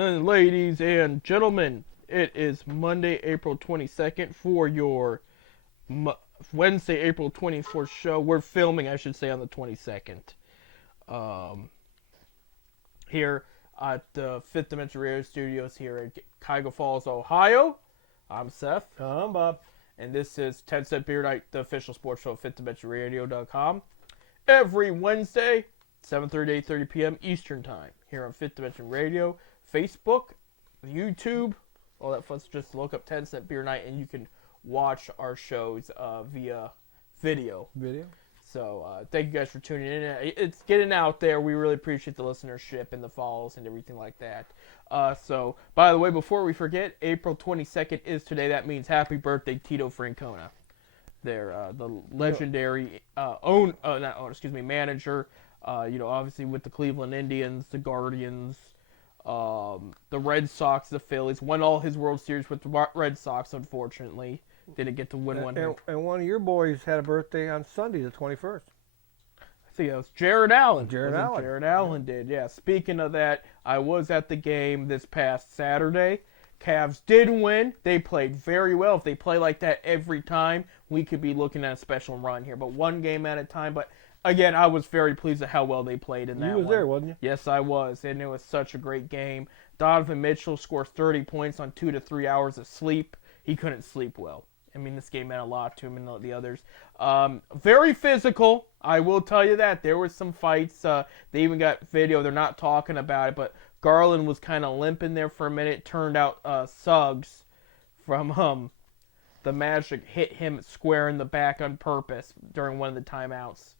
And ladies and gentlemen, it is Monday, April 22nd for your Wednesday, April 24th show. We're filming, I should say, on the 22nd. Here at the Fifth Dimension Radio Studios here at Cuyahoga Falls, Ohio. I'm Seth. I'm Bob. And this is 10 Cent Beer Night, the official sports show of FifthDimensionRadio.com. Every Wednesday, 7:30 to 8:30 p.m. Eastern Time, here on Fifth Dimension Radio, Facebook, YouTube, all that fun stuff. Just look up 10 Cent Beer Night, and you can watch our shows via video. So thank you guys for tuning in. It's getting out there. We really appreciate the listenership and the follows and everything like that. So, by the way, before we forget, April 22nd is today. That means happy birthday, Tito Francona. They're the legendary manager. Obviously with the Cleveland Indians, the Guardians, the Red Sox, the Phillies. Won all his World Series with the Red Sox, unfortunately. Didn't get to win one. And one of your boys had a birthday on Sunday, the 21st. I think that was Jared Allen. Jared Allen did, yeah. Speaking of that, I was at the game this past Saturday. Cavs did win. They played very well. If they play like that every time, we could be looking at a special run here. But one game at a time. But again, I was very pleased at how well they played in that one. You was there, wasn't you? Yes, I was. And it was such a great game. Donovan Mitchell scores 30 points on 2 to 3 hours of sleep. He couldn't sleep well. I mean, this game meant a lot to him and the others. Very physical, I will tell you that. There were some fights. They even got video. They're not talking about it, but Garland was kind of limping there for a minute. Turned out Suggs from the Magic hit him square in the back on purpose during one of the timeouts.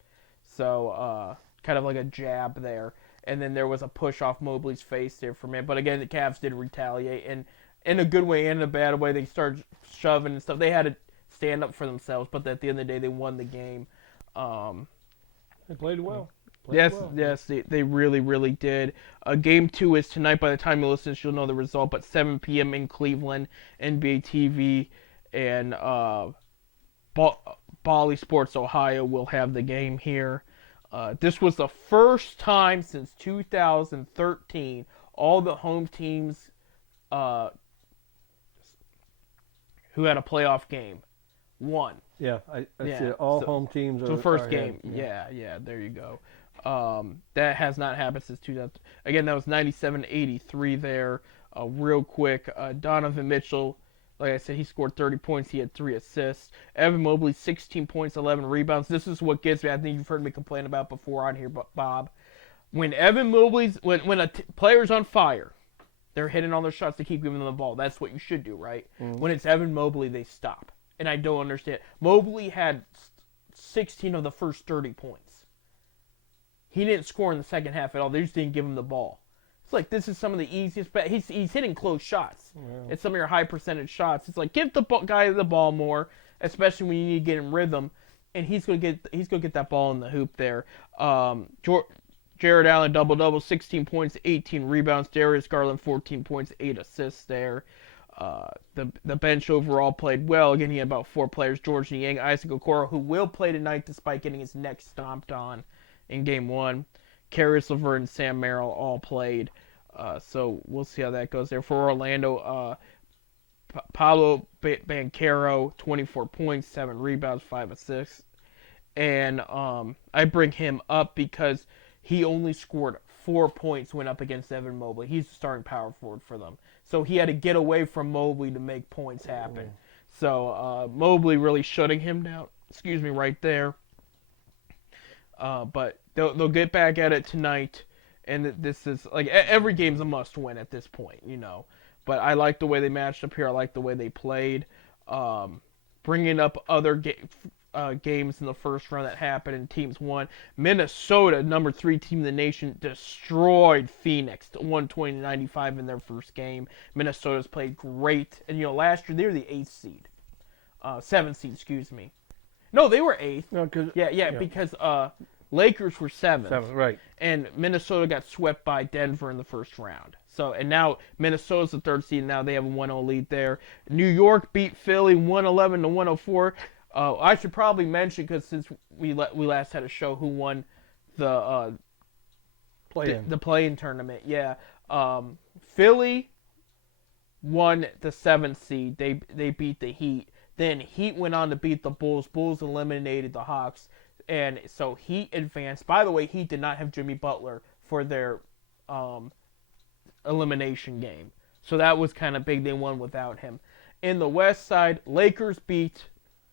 So kind of like a jab there. And then there was a push off Mobley's face there for a minute. But again, the Cavs did retaliate. And in a good way and in a bad way, they started shoving and stuff. They had to stand up for themselves, but at the end of the day, they won the game. They played well. Yes, they really, really did. Game 2 is tonight. By the time you listen, you'll know the result. But 7 p.m. in Cleveland, NBA TV, and Bally Sports Ohio will have the game here. This was the first time since 2013 all the home teams who had a playoff game won. Yeah, I see it. All home teams are the first are game. ahead. Yeah, there you go. That has not happened since 2000. Again, that was 97-83 there. Real quick, Donovan Mitchell, like I said, he scored 30 points. He had 3 assists. Evan Mobley, 16 points, 11 rebounds. This is what gets me. I think you've heard me complain about before on here, Bob. When Evan Mobley's, when a player's on fire, they're hitting all their shots to keep giving them the ball. That's what you should do, right? Mm-hmm. When it's Evan Mobley, they stop. And I don't understand. Mobley had 16 of the first 30 points. He didn't score in the second half at all. They just didn't give him the ball. It's like, this is some of the easiest. He's hitting close shots. Yeah. It's some of your high percentage shots. It's like, give the guy the ball more, especially when you need to get in rhythm. And he's gonna get that ball in the hoop there. Jared Allen, double-double, 16 points, 18 rebounds. Darius Garland, 14 points, 8 assists there. The bench overall played well. Again, he had about 4 players. George Niang, Isaac Okoro, who will play tonight despite getting his neck stomped on in Game 1. Caris LeVert and Sam Merrill all played. So we'll see how that goes there. For Orlando, Paolo Banchero, 24 points, 7 rebounds, 5 assists. And I bring him up because he only scored 4 points when up against Evan Mobley. He's the starting power forward for them. So he had to get away from Mobley to make points happen. So Mobley really shutting him down. Excuse me, right there. But they'll get back at it tonight. And this is, like, every game's a must-win at this point, you know. But I like the way they matched up here. I like the way they played. Bringing up other games in the first round that happened and teams won. Minnesota, number 3 team in the nation, destroyed Phoenix 120-95 in their first game. Minnesota's played great. And, last year they were the 8th seed. 7th seed, excuse me. No, they were 8th. No, because Lakers were 7th. 7th, right. And Minnesota got swept by Denver in the first round. So, and now Minnesota's the 3rd seed. Now they have a 1-0 lead there. New York beat Philly 111-104. I should probably mention, because since we last had a show, who won the play-in tournament. Yeah, Philly won the 7th seed. They beat the Heat. Then Heat went on to beat the Bulls. Bulls eliminated the Hawks, and so Heat advanced. By the way, Heat did not have Jimmy Butler for their elimination game, so that was kind of big. They won without him. In the West side, Lakers beat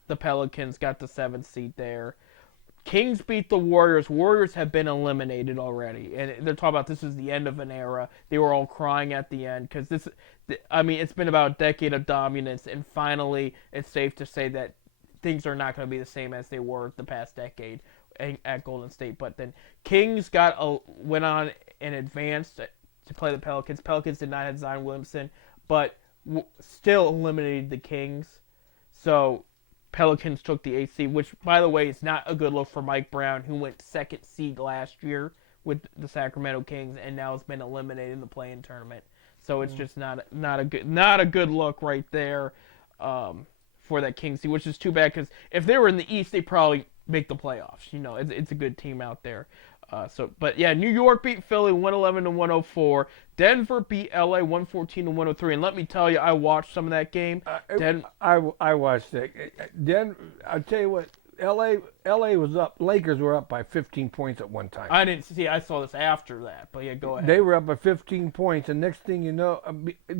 the Pelicans, got the 7th seed there. Kings beat the Warriors. Warriors have been eliminated already, and they're talking about this is the end of an era. They were all crying at the end because it's been about a decade of dominance, and finally, it's safe to say that things are not going to be the same as they were the past decade at Golden State. But then Kings went on and advanced to play the Pelicans. Pelicans did not have Zion Williamson, but still eliminated the Kings. So Pelicans took the 8th seed, which, by the way, is not a good look for Mike Brown, who went 2nd seed last year with the Sacramento Kings and now has been eliminated in the play-in tournament. So it's just not a good look right there for that Kings seed, which is too bad because if they were in the East, they probably make the playoffs. It's a good team out there. But yeah, New York beat Philly 111-104. Denver beat LA 114-103. And let me tell you, I watched some of that game. I watched it. I'll tell you what, LA was up. Lakers were up by 15 points at one time. I saw this after that, but yeah, go ahead. They were up by 15 points, and next thing you know,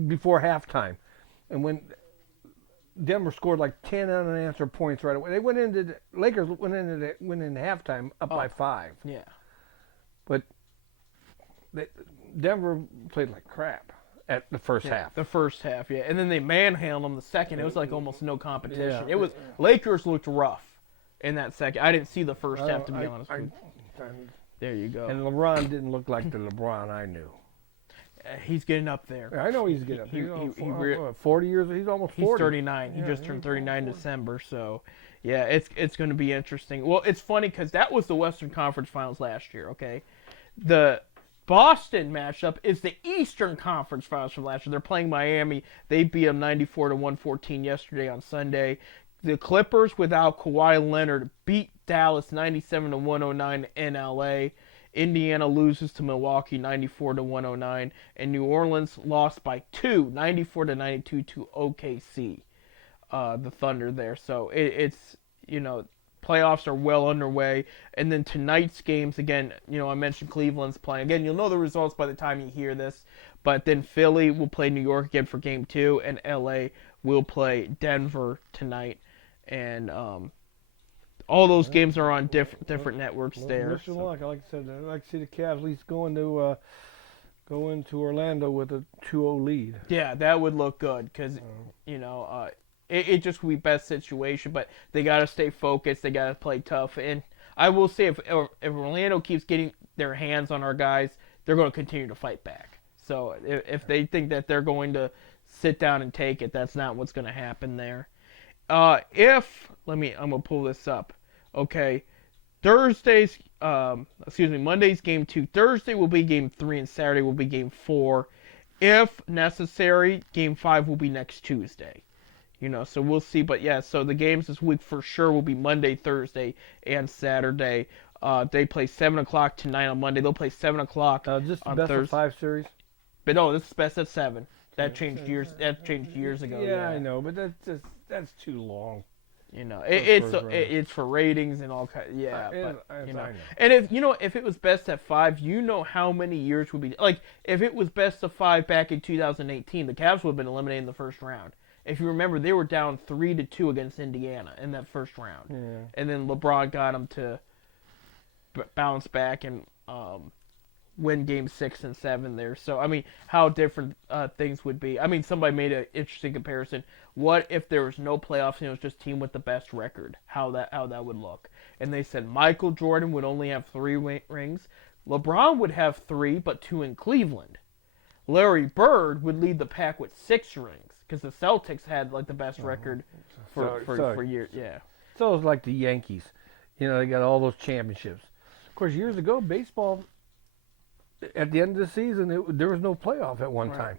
before halftime, and when Denver scored like 10 unanswered points right away, Lakers went into halftime up by 5. Yeah. But Denver played like crap at the first half. The first half, yeah. And then they manhandled them the second. It was like almost no competition. Yeah. Lakers looked rough in that second. I didn't see the first half, to be honest with you. There you go. And LeBron didn't look like the LeBron I knew. He's getting up there. I know he's getting up there. 40 years. He's almost 40. He's 39. He just turned 39 in December. So, yeah, it's going to be interesting. Well, it's funny because that was the Western Conference Finals last year, okay? The Boston matchup is the Eastern Conference Finals from last year. They're playing Miami. They beat them 94-114 yesterday on Sunday. The Clippers, without Kawhi Leonard, beat Dallas 97-109 in LA. Indiana loses to Milwaukee 94-109, and New Orleans lost by 2, 94-92 to OKC. The Thunder there. So it's playoffs are well underway. And then tonight's games, again, I mentioned Cleveland's playing. Again, you'll know the results by the time you hear this. But then Philly will play New York again for Game 2, and LA will play Denver tonight. And all those games are on different networks there. Wish them luck. Like I said, I'd like to see the Cavs at least go into Orlando with a 2-0 lead. Yeah, that would look good because, it just would be best situation, but they got to stay focused. They got to play tough. And I will say if Orlando keeps getting their hands on our guys, they're going to continue to fight back. So if they think that they're going to sit down and take it, that's not what's going to happen there. I'm going to pull this up. Okay. Monday's Game 2. Thursday will be Game 3, and Saturday will be Game 4. If necessary, Game 5 will be next Tuesday. So we'll see. But yeah, so the games this week for sure will be Monday, Thursday, and Saturday. They play 7 o'clock tonight on Monday. They'll play 7 o'clock on Thursday. Is this the best of 5 series? But no, this is best of 7. That changed years. That changed years ago. Yeah, I know, but that's too long. It's for ratings and all kinds. Yeah, I know. And if it was best of 5, how many years would be like if it was best of 5 back in 2018, the Cavs would have been eliminated in the first round. If you remember, they were down 3-2 against Indiana in that first round. Yeah. And then LeBron got them to bounce back and win Game 6 and 7 there. So, how different things would be. Somebody made an interesting comparison. What if there was no playoffs and it was just team with the best record? How that would look. And they said Michael Jordan would only have 3 rings. LeBron would have 3, but 2 in Cleveland. Larry Bird would lead the pack with 6 rings. Because the Celtics had the best record for years. Yeah. So it's like the Yankees. They got all those championships. Of course, years ago, baseball, at the end of the season, there was no playoff at one time.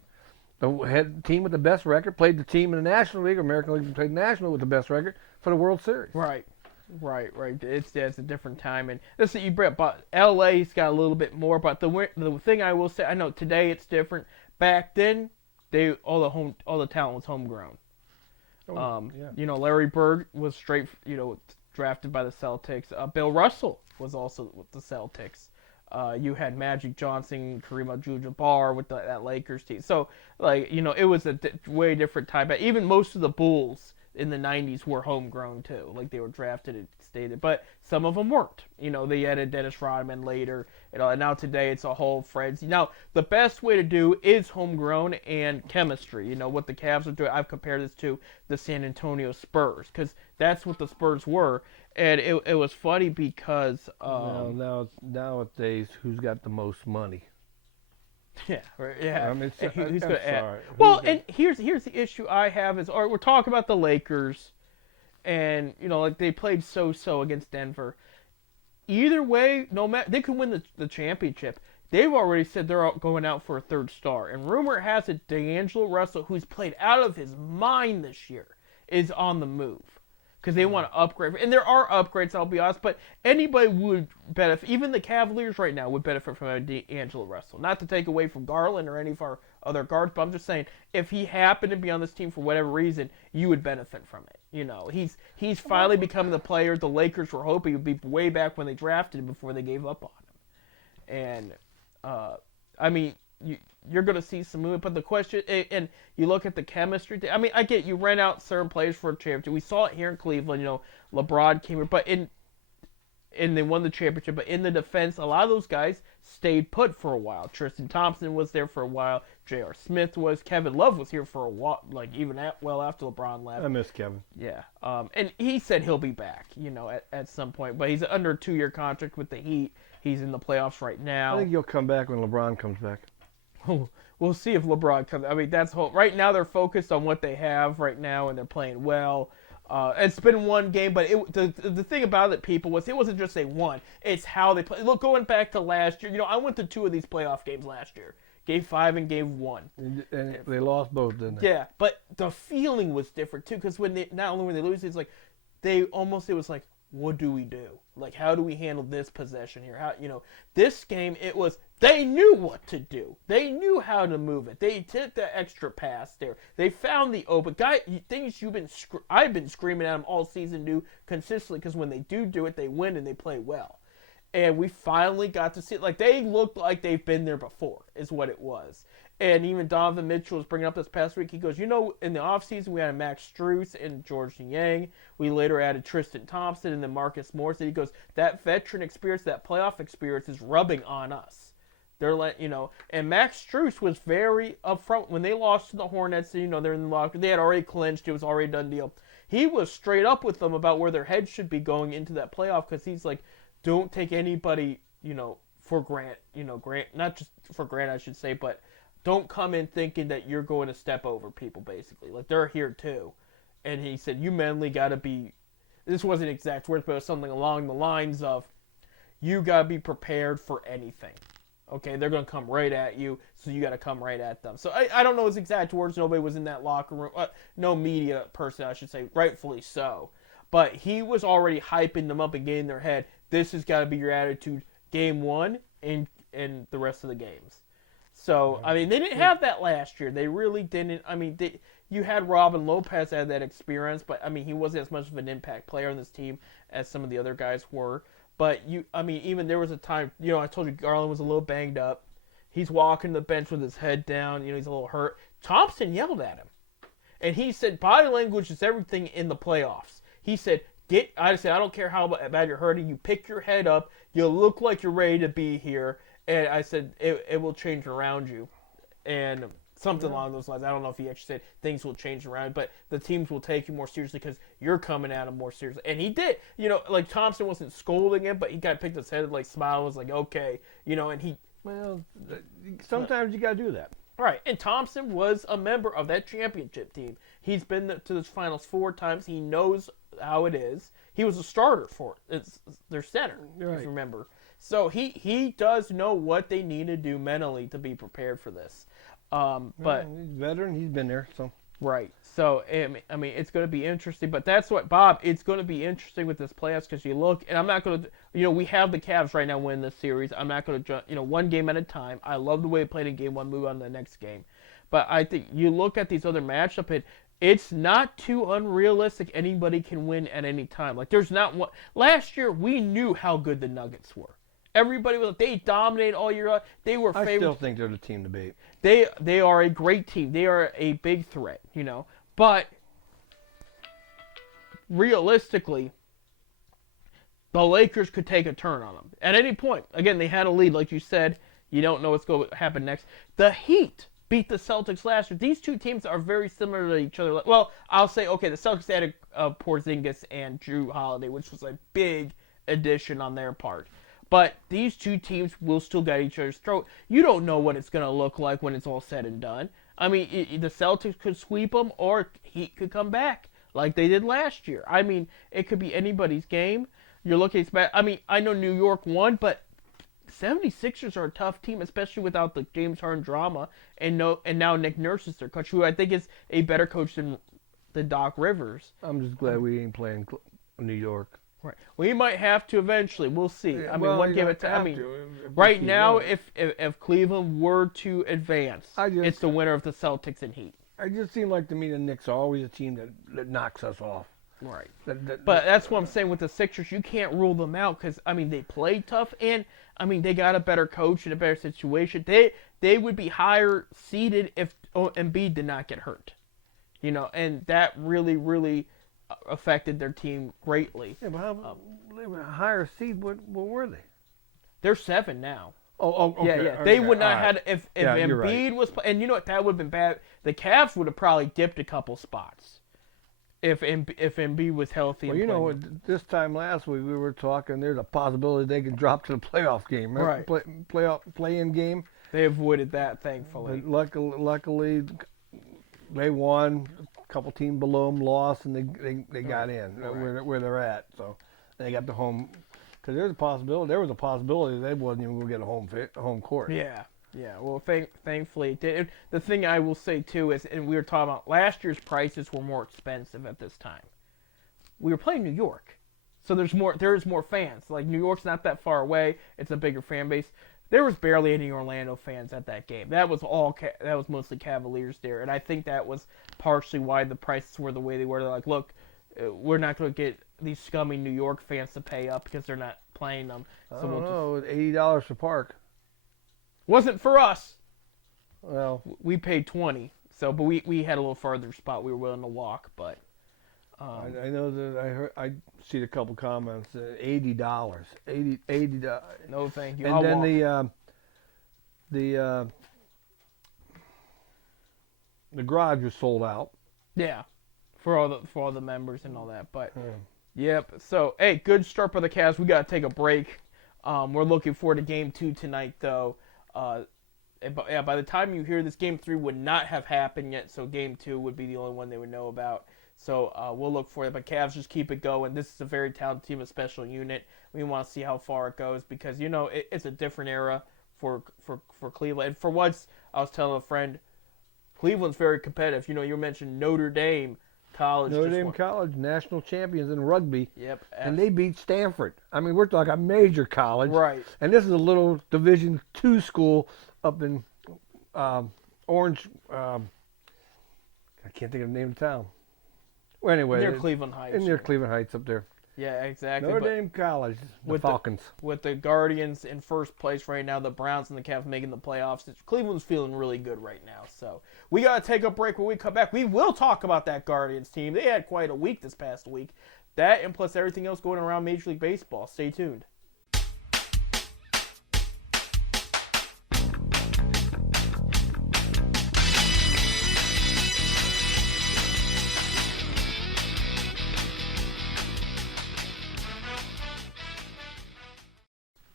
The team with the best record played the team in the National League, American League played National with the best record for the World Series. Right. Right. It's a different time, and this is you bring up. But LA's got a little bit more. But the thing I will say, I know today it's different. Back then, all the talent was homegrown. Yeah. You know, Larry Bird was straight, drafted by the Celtics. Bill Russell was also with the Celtics. You had Magic Johnson, Kareem Abdul-Jabbar with that Lakers team. So, like, it was a way different time. But even most of the Bulls in the 90s were homegrown, too. Like, they were drafted and stayed. But some of them weren't. They added Dennis Rodman later. And now today it's a whole frenzy. Now, the best way to do is homegrown and chemistry. What the Cavs are doing. I've compared this to the San Antonio Spurs because that's what the Spurs were. And it was funny because nowadays, who's got the most money? Yeah, right, yeah. I mean, Who's going to add? sorry. Well, and here's the issue I have is, we're talking about the Lakers, and like they played so against Denver. Either way, no matter they could win the championship. They've already said they're going out for a third star, and rumor has it D'Angelo Russell, who's played out of his mind this year, is on the move. Because they want to upgrade. And there are upgrades, I'll be honest, but anybody would benefit. Even the Cavaliers right now would benefit from D'Angelo Russell. Not to take away from Garland or any of our other guards, but I'm just saying, if he happened to be on this team for whatever reason, you would benefit from it. He's finally becoming the player the Lakers were hoping would be way back when they drafted him before they gave up on him. And, you're going to see some movement, but the question, and you look at the chemistry, I get you rent out certain players for a championship. We saw it here in Cleveland, LeBron came here, and they won the championship, but in the defense, a lot of those guys stayed put for a while. Tristan Thompson was there for a while, J.R. Smith was, Kevin Love was here for a while, like even well after LeBron left. I miss Kevin. Yeah, and he said he'll be back, at some point, but he's under a 2-year contract with the Heat. He's in the playoffs right now. I think he'll come back when LeBron comes back. We'll see if LeBron comes. That's right now they're focused on what they have right now, and they're playing well. It's been one game, but the thing about it, people, was it wasn't just they won. It's how they play. Look, going back to last year, I went to 2 of these playoff games last year. Game 5 and Game 1. And they lost both, didn't they? Yeah, but the feeling was different, too, because not only when they lose, it's like, it was like, what do we do? Like, how do we handle this possession here? This game, they knew what to do. They knew how to move it. They took the extra pass there. They found the open guy. Things I've been screaming at them all season do consistently, because when they do it, they win and they play well. And we finally got to see it. Like, they looked like they've been there before, is what it was. And even Donovan Mitchell was bringing up this past week. He goes, in the offseason, we had Max Strus and George Niang. We later added Tristan Thompson and then Marcus Morris. And he goes, that veteran experience, that playoff experience is rubbing on us. They're and Max Strus was very upfront when they lost to the Hornets. They're in the locker. They had already clinched. It was already a done deal. He was straight up with them about where their heads should be going into that playoff, because he's like, don't take anybody, for not just for granted, I should say, but don't come in thinking that you're going to step over people, basically. Like, they're here too. And he said, you mentally got to be, this wasn't exact words, but it was something along the lines of, you got to be prepared for anything. Okay, they're going to come right at you, so you got to come right at them. So I don't know his exact words. Nobody was in that locker room. No media person, I should say, rightfully so. But he was already hyping them up and getting their head. This has got to be your attitude Game 1 and the rest of the games. So, they didn't have that last year. They really didn't. You had Robin Lopez had that experience, but, he wasn't as much of an impact player on this team as some of the other guys were. But, even there was a time, I told you Garland was a little banged up. He's walking the bench with his head down. He's a little hurt. Thompson yelled at him. And he said body language is everything in the playoffs. He said, I don't care how bad you're hurting. You pick your head up. You look like you're ready to be here. And I said, it will change around you. And something along those lines. I don't know if he actually said things will change around, but the teams will take you more seriously because you're coming at them more seriously. And he did. Like Thompson wasn't scolding him, but he kind of picked his head, like smiled, was like, okay. And he... Well, sometimes you got to do that. Right. And Thompson was a member of that championship team. He's been to the finals 4 times. He knows how it is. He was a starter for it. It's their center, if you remember. So he does know what they need to do mentally to be prepared for this. But he's a veteran. He's been there. So Right. So, I mean, it's going to be interesting. But that's what, Bob, it's going to be interesting with this playoffs because you look, and I'm not going to, we have the Cavs right now winning the series. I'm not going to, one game at a time. I love the way they played in game one, move on to the next game. But I think you look at these other matchups, and it's not too unrealistic anybody can win at any time. Like, there's not one. Last year, we knew how good the Nuggets were. Everybody was, they dominated all year. They were I favored. still think they're the team to beat. They are a great team. They are a big threat, But realistically, the Lakers could take a turn on them at any point. Again, they had a lead, like you said. You don't know what's going to happen next. The Heat beat the Celtics last year. These two teams are very similar to each other. Well, I'll say, okay, the Celtics added Porzingis and Drew Holiday, which was a big addition on their part. But these two teams will still get each other's throat. You don't know what it's going to look like when it's all said and done. I mean, the Celtics could sweep them or Heat could come back like they did last year. I mean, it could be anybody's game. You're looking at, I mean, I know New York won, but 76ers are a tough team, especially without the James Harden drama. And now Nick Nurse is their coach, who I think is a better coach than Doc Rivers. I'm just glad we ain't playing New York. Right. We might have to eventually. We'll see. Yeah, I mean, one game at a time. I mean, right now, if Cleveland were to advance, it's the winner of the Celtics and Heat. I just seem like to me the Knicks are always a team that knocks us off. Right. But that's what I'm saying with the Sixers. You can't rule them out because, I mean, they play tough and, I mean, they got a better coach and a better situation. They would be higher seeded if Embiid did not get hurt. And that really, really affected their team greatly. Yeah, but how they were a higher seed? What were they? They're 7 now. Oh, okay. Yeah. They would not have if Embiid right. was, and you know what, that would have been bad. The Cavs would have probably dipped a couple spots if Embiid was healthy. Well, this time last week we were talking. There's a possibility they can drop to the playoff game, right? Play-in game. They avoided that, thankfully. But luckily, they won. A couple teams below them lost, and they got in where they're at. So they got the home. Because there was a possibility they wasn't even going to get a home court. Yeah. Well, thankfully it did. And the thing I will say too is, and we were talking about last year's prices were more expensive at this time. We were playing New York, so there's more fans. Like New York's not that far away; it's a bigger fan base. There was barely any Orlando fans at that game. That was mostly Cavaliers there, and I think that was partially why the prices were the way they were. They're like, look, we're not going to get these scummy New York fans to pay up because they're not playing them. So I don't know, $80 for park. Wasn't for us. Well, we paid $20. So, but we had a little farther spot we were willing to walk. But I know that I see a couple comments. $80, $80. No, thank you. And then the garage was sold out. Yeah, for all the members and all that. But yep. So hey, good start for the Cavs. We got to take a break. We're looking forward to Game 2 tonight, though. By the time you hear this, Game 3 would not have happened yet, so Game 2 would be the only one they would know about. So we'll look for it. But Cavs, just keep it going. This is a very talented team, a special unit. We want to see how far it goes because, it's a different era for Cleveland. And for once, I was telling a friend, Cleveland's very competitive. You mentioned Notre Dame College. Notre Dame College, national champions in rugby. Yep. And they beat Stanford. I mean, we're talking a major college. Right. And this is a little Division II school up in Orange. I can't think of the name of the town. Well, anyway. Near Cleveland Heights. Near Cleveland Heights up there. Yeah, exactly. Notre Dame College, the Falcons. With the Guardians in first place right now, the Browns and the Cavs making the playoffs. Cleveland's feeling really good right now. So we got to take a break. When we come back, we will talk about that Guardians team. They had quite a week this past week. That and plus everything else going around Major League Baseball. Stay tuned.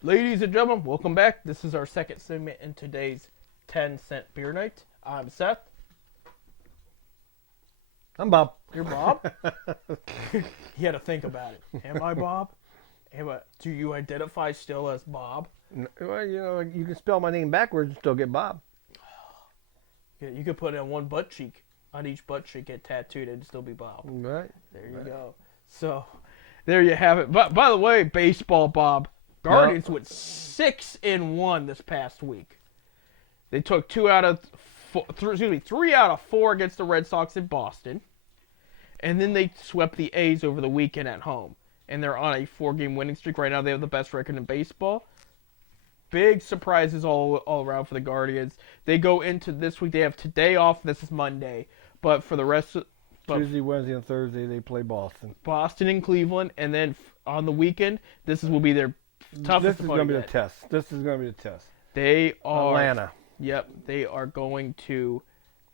Ladies and gentlemen, welcome back. This is our second segment in today's 10-cent beer night. I'm Seth. I'm Bob. You're Bob? You had to think about it. Am I Bob? Do you identify still as Bob? Well, you can spell my name backwards and still get Bob. Yeah, you could put it on one butt cheek. on each butt cheek get tattooed and still be Bob. Right. There you go. So, there you have it. But by the way, baseball, Bob, Guardians went 6-1 this past week. They took 3 out of 4 against the Red Sox in Boston, and then they swept the A's over the weekend at home. And they're on a 4-game winning streak right now. They have the best record in baseball. Big surprises all around for the Guardians. They go into this week. They have today off. This is Monday, but for the rest of Tuesday, Wednesday, and Thursday they play Boston. Boston and Cleveland, and then on the weekend, will be their toughest. This is going to be the test. This is going to be the test. They are Atlanta. Yep, they are going to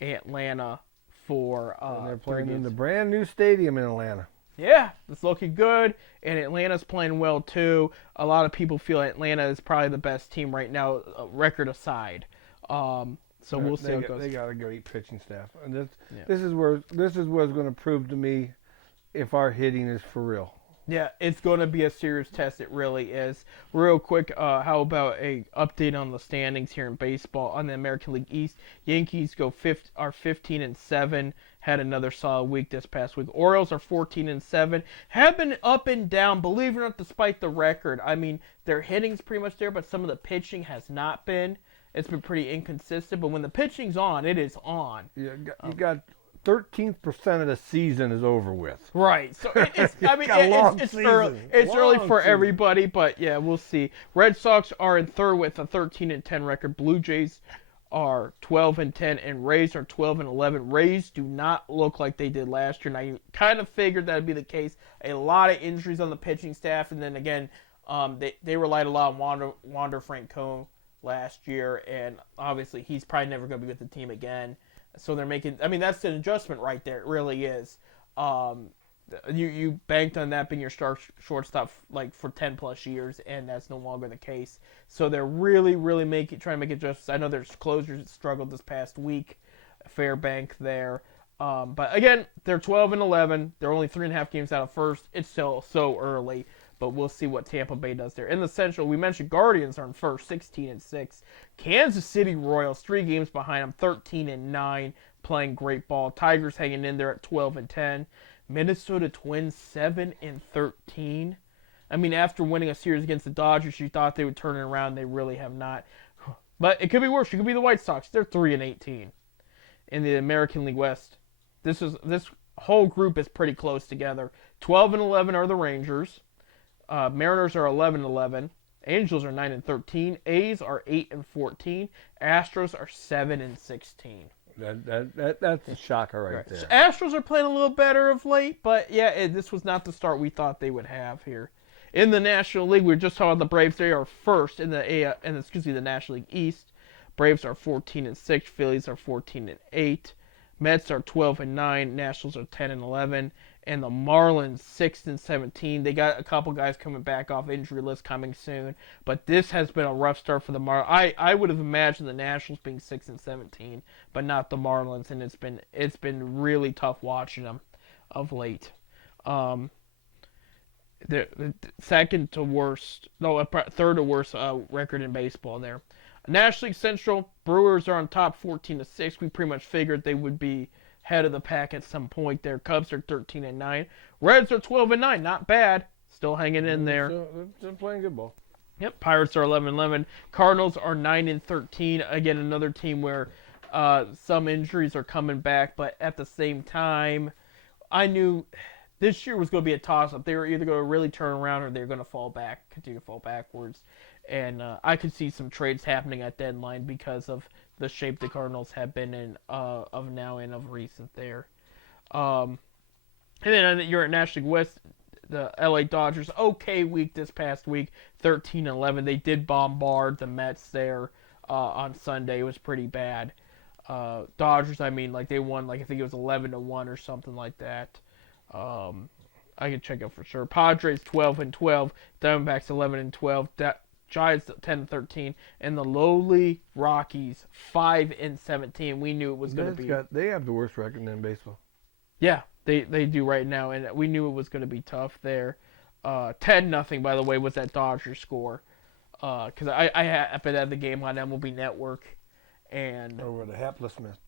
Atlanta for. And they're playing in the brand new stadium in Atlanta. Yeah, it's looking good, and Atlanta's playing well too. A lot of people feel Atlanta is probably the best team right now, record aside. So we'll see how it goes. They got a great pitching staff, and this is what's going to prove to me if our hitting is for real. Yeah, it's going to be a serious test. It really is. Real quick, how about a update on the standings here in baseball on the American League East? Yankees are 15-7. Had another solid week this past week. Orioles are 14-7. Have been up and down, believe it or not, despite the record. I mean, their hitting's pretty much there, but some of the pitching has not been. It's been pretty inconsistent. But when the pitching's on, it is on. You got 13% of the season is over with. Right. So it's early. It's early for everybody, but yeah, we'll see. Red Sox are in third with a 13-10 record. Blue Jays are 12-10, and Rays are 12-11. Rays do not look like they did last year, and I kind of figured that would be the case. A lot of injuries on the pitching staff, and then again, they relied a lot on Wander Franco last year, and obviously he's probably never going to be with the team again. So they're making. I mean, that's an adjustment right there. It really is. You banked on that being your shortstop like for 10 plus years, and that's no longer the case. So they're really trying to make adjustments. I know there's closers that struggled this past week, Fairbank there, but again they're 12-11. They're only 3.5 games out of first. It's still so early, but we'll see what Tampa Bay does there. In the Central, we mentioned Guardians are in first, 16-6. Kansas City Royals 3 games behind them, 13-9, playing great ball. Tigers hanging in there at 12-10. Minnesota Twins 7-13. I mean, after winning a series against the Dodgers, you thought they would turn it around. They really have not. But it could be worse. It could be the White Sox. They're 3-18 in the American League West. This whole group is pretty close together. 12-11 are the Rangers. Mariners are 11-11. Angels are 9-13. A's are 8-14. Astros are 7-16. That's a shocker right there. So Astros are playing a little better of late, but yeah, this was not the start we thought they would have here. In the National League, we were just talking about the Braves. They are first in the National League East. Braves are 14-6. Phillies are 14-8. Mets are 12-9. Nationals are 10-11. And the Marlins 6-17. They got a couple guys coming back off injury list coming soon, but this has been a rough start for the Marlins. I would have imagined the Nationals being 6-17, but not the Marlins, and it's been really tough watching them of late. The third to worst record in baseball there. National League Central, Brewers are on top 14-6. We pretty much figured they would be head of the pack at some point there. Cubs are 13-9. Reds are 12-9. Not bad. Still hanging in there. They're playing good ball. Yep. Pirates are 11-11. Cardinals are 9-13. Again, another team where some injuries are coming back, but at the same time, I knew this year was going to be a toss-up. They were either going to really turn around or they were going to continue to fall backwards. And I could see some trades happening at deadline because of the shape the Cardinals have been in of now and of recent there. And then you're at National League West, the LA Dodgers, okay week this past week, 13-11. They did bombard the Mets there on Sunday. It was pretty bad. Dodgers, I mean, like they won, like I think it was 11-1 or something like that. I can check it for sure. Padres 12-12, Diamondbacks 11-12. Giants 10-13, and the lowly Rockies 5-17. We knew it was going to be. They have the worst record in baseball. Yeah, they do right now, and we knew it was going to be tough there. 10-0, by the way, was that Dodgers score. Because I happened to have the game on MLB Network, and over the hapless Mets.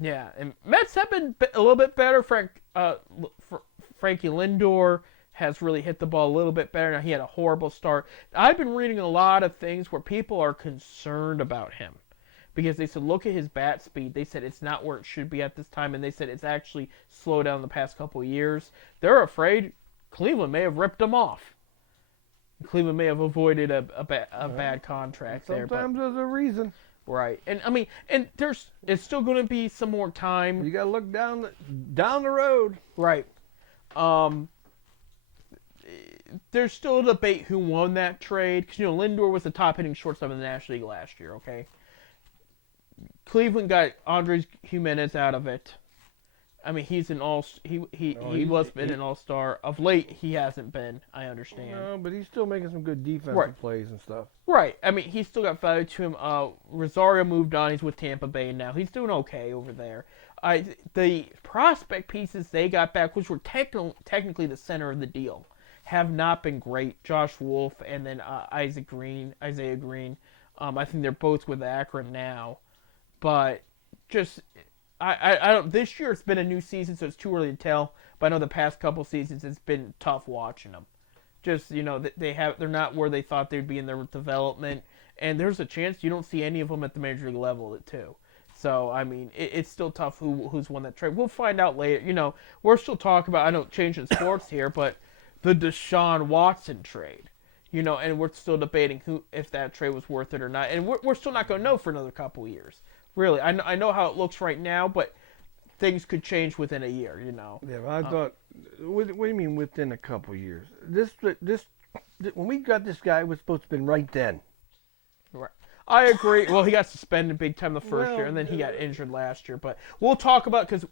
Yeah, and Mets have been a little bit better. Frankie Lindor has really hit the ball a little bit better. Now, he had a horrible start. I've been reading a lot of things where people are concerned about him because they said, look at his bat speed. They said it's not where it should be at this time, and they said it's actually slowed down the past couple of years. They're afraid Cleveland may have ripped him off. Cleveland may have avoided a bad contract there. Sometimes there's a reason. Right, and I mean, it's still going to be some more time. You got to look down the road. Right. There's still a debate who won that trade because Lindor was the top hitting shortstop in the National League last year. Okay. Cleveland got Andres Jimenez out of it. I mean, he's an all. He was been an all-star. Of late, he hasn't been. I understand. No, but he's still making some good defensive plays and stuff. Right. I mean, he's still got value to him. Rosario moved on. He's with Tampa Bay now. He's doing okay over there. The prospect pieces they got back, which were technically the center of the deal, have not been great. Josh Wolf and then Isaiah Green. I think they're both with Akron now, but just. I don't. This year it's been a new season, so it's too early to tell. But I know the past couple seasons it's been tough watching them. Just they're not where they thought they'd be in their development, and there's a chance you don't see any of them at the major league level too. So I mean, it's still tough who's won that trade. We'll find out later. We're still talking about. I know changing sports here, but the Deshaun Watson trade. And we're still debating if that trade was worth it or not, and we're still not going to know for another couple of years. Really, I know how it looks right now, but things could change within a year. Yeah, but I thought. What do you mean within a couple years? This when we got this guy, it was supposed to have been right then. Right. I agree. Well, he got suspended big time the first year, and then he got injured last year. But we'll talk about because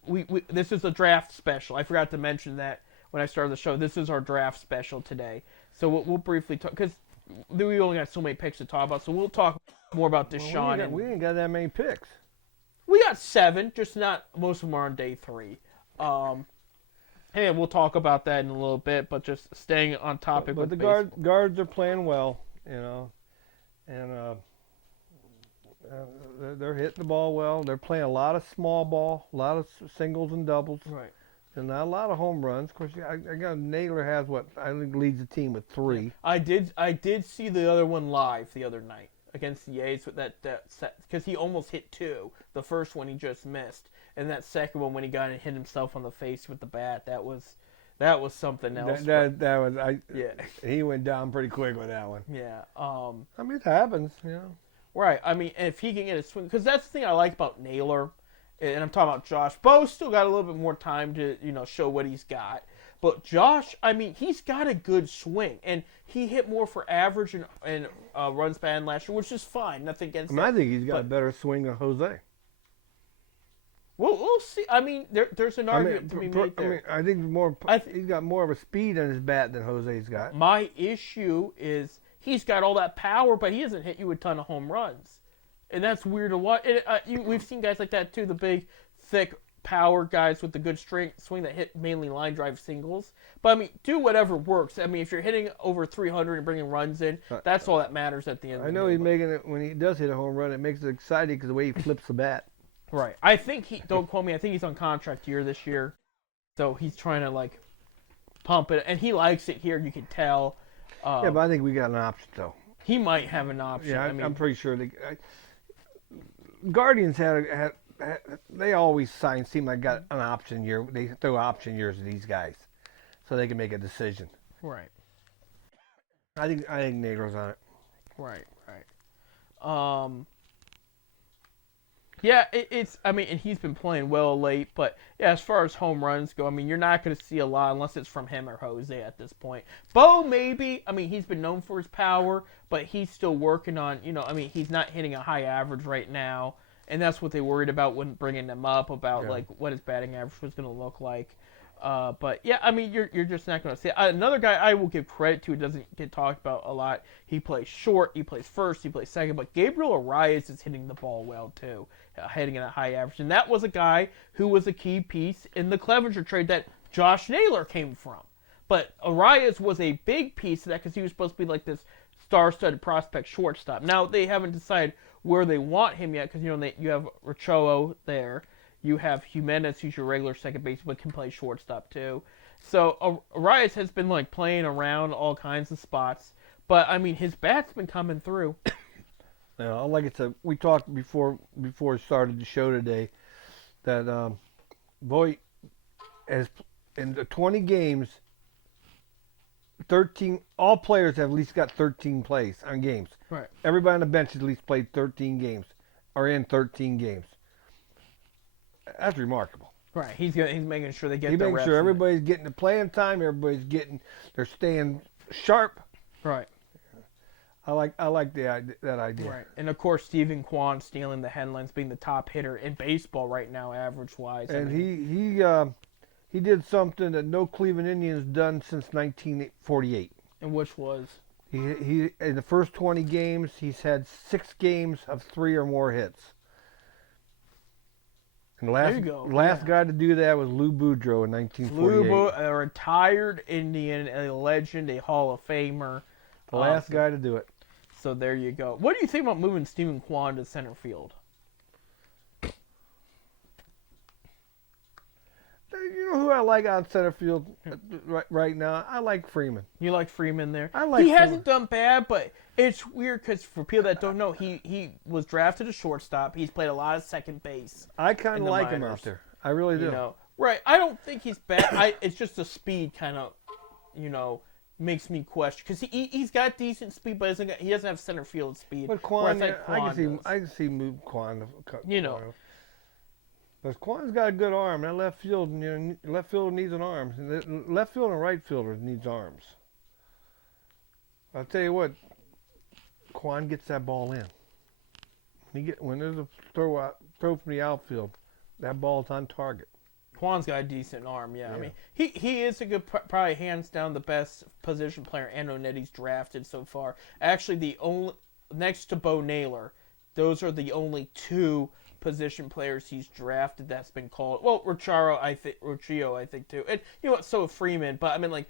this is a draft special. I forgot to mention that when I started the show. This is our draft special today, so we'll briefly talk because we only got so many picks to talk about. So we'll talk more about Deshaun. We ain't got that many picks. We got 7, just not most of them are on day 3. And we'll talk about that in a little bit, but just staying on topic. But the guards are playing well, and they're hitting the ball well. They're playing a lot of small ball, a lot of singles and doubles. Right. And not a lot of home runs. Of course, I got Naylor has I think leads the team with 3. I did see the other one live the other night against the A's with that set because he almost hit 2. The first one he just missed, and that second one when he got and hit himself on the face with the bat, that was something else. He went down pretty quick with that one. Yeah. I mean, it happens, Right. I mean, if he can get a swing, because that's the thing I like about Naylor. And I'm talking about Josh. Bo's still got a little bit more time to, show what he's got. But Josh, I mean, he's got a good swing. And he hit more for average and runs batted last year, which is fine. Nothing against that. I think he's got a better swing than Jose. We'll see. I mean, there's an argument to be made there. I think he's got more of a speed on his bat than Jose's got. My issue is he's got all that power, but he hasn't hit you a ton of home runs. And that's weird to watch. We've seen guys like that too, the big, thick power guys with the good swing that hit mainly line drive singles. But I mean, do whatever works. I mean, if you're hitting over 300 and bringing runs in, that's all that matters at the end of the day. I know he's making it, when he does hit a home run, it makes it exciting because the way he flips the bat. Right. I think don't quote me, I think he's on contract year this year. So he's trying to pump it. And he likes it here, you can tell. Yeah, but I think we got an option though. He might have an option. Yeah, I'm pretty sure. Guardians they always seem like got an option year. They throw option years to these guys, so they can make a decision. Right. I think Naylor's on it. Right. Yeah, it's. I mean, and he's been playing well late, but yeah, as far as home runs go, I mean, you're not going to see a lot unless it's from him or Jose at this point. Bo, maybe. I mean, he's been known for his power, but he's still working on. I mean, he's not hitting a high average right now, and that's what they worried about when bringing him up about what his batting average was going to look like. But yeah, I mean, you're just not going to see it. Another guy I will give credit to, doesn't get talked about a lot. He plays short, he plays first, he plays second, but Gabriel Arias is hitting the ball well too, hitting at a high average, and that was a guy who was a key piece in the Clevenger trade that Josh Naylor came from. But Arias was a big piece of that because he was supposed to be like this star-studded prospect shortstop. Now they haven't decided where they want him yet because you have Rochoa there. You have Jimenez, who's your regular second baseman, but can play shortstop too. So Arias has been like playing around all kinds of spots, but I mean his bat's been coming through. Now, like I said, we talked before we started the show today that Voit has in the 20 games, 13 all players have at least got 13 plays on games. Right. Everybody on the bench has at least played 13 games or in 13 games. That's remarkable. Right. He's making sure they get He's the making reps sure in everybody's getting the playing time. They're staying sharp. there. Right. I like that idea. Right. And of course, Stephen Kwan stealing the headlines, being the top hitter in baseball right now, average wise. And he did something that no Cleveland Indians done since 1948. And which was He in the first 20 games, he's had 6 games of 3 or more hits. And the There you go, last yeah. guy to do that was Lou Boudreau in 1948. Lubo, a retired Indian, a legend, a Hall of Famer. The last guy to do it. So there you go. What do you think about moving Stephen Kwan to center field? You know who I like on center field right now? I like Freeman. You like Freeman there? I like He Freeman. hasn't done bad, but it's weird because for people that don't know, he was drafted as shortstop. He's played a lot of second base. I kind in of the like him minors. out there. I really do. You know, right? I don't think he's bad. It's just the speed kind of, makes me question because he's got decent speed, but he doesn't have center field speed. But Kwan, whereas, I does. can see move Kwan. You know. Because Kwan's got a good arm. That left field, left fielder needs an arm. And the left field and right fielder needs arms. I'll tell you what, Kwan gets that ball in. When there's a throw from the outfield, that ball's on target. Kwan's got a decent arm, yeah. Yeah. I mean, he is a good, probably hands down the best position player Annonetti's drafted so far. Actually, next to Bo Naylor, those are the only 2 position players he's drafted that's been called. Well, Riccio, I think too, and you know what? So Freeman, but I mean, like,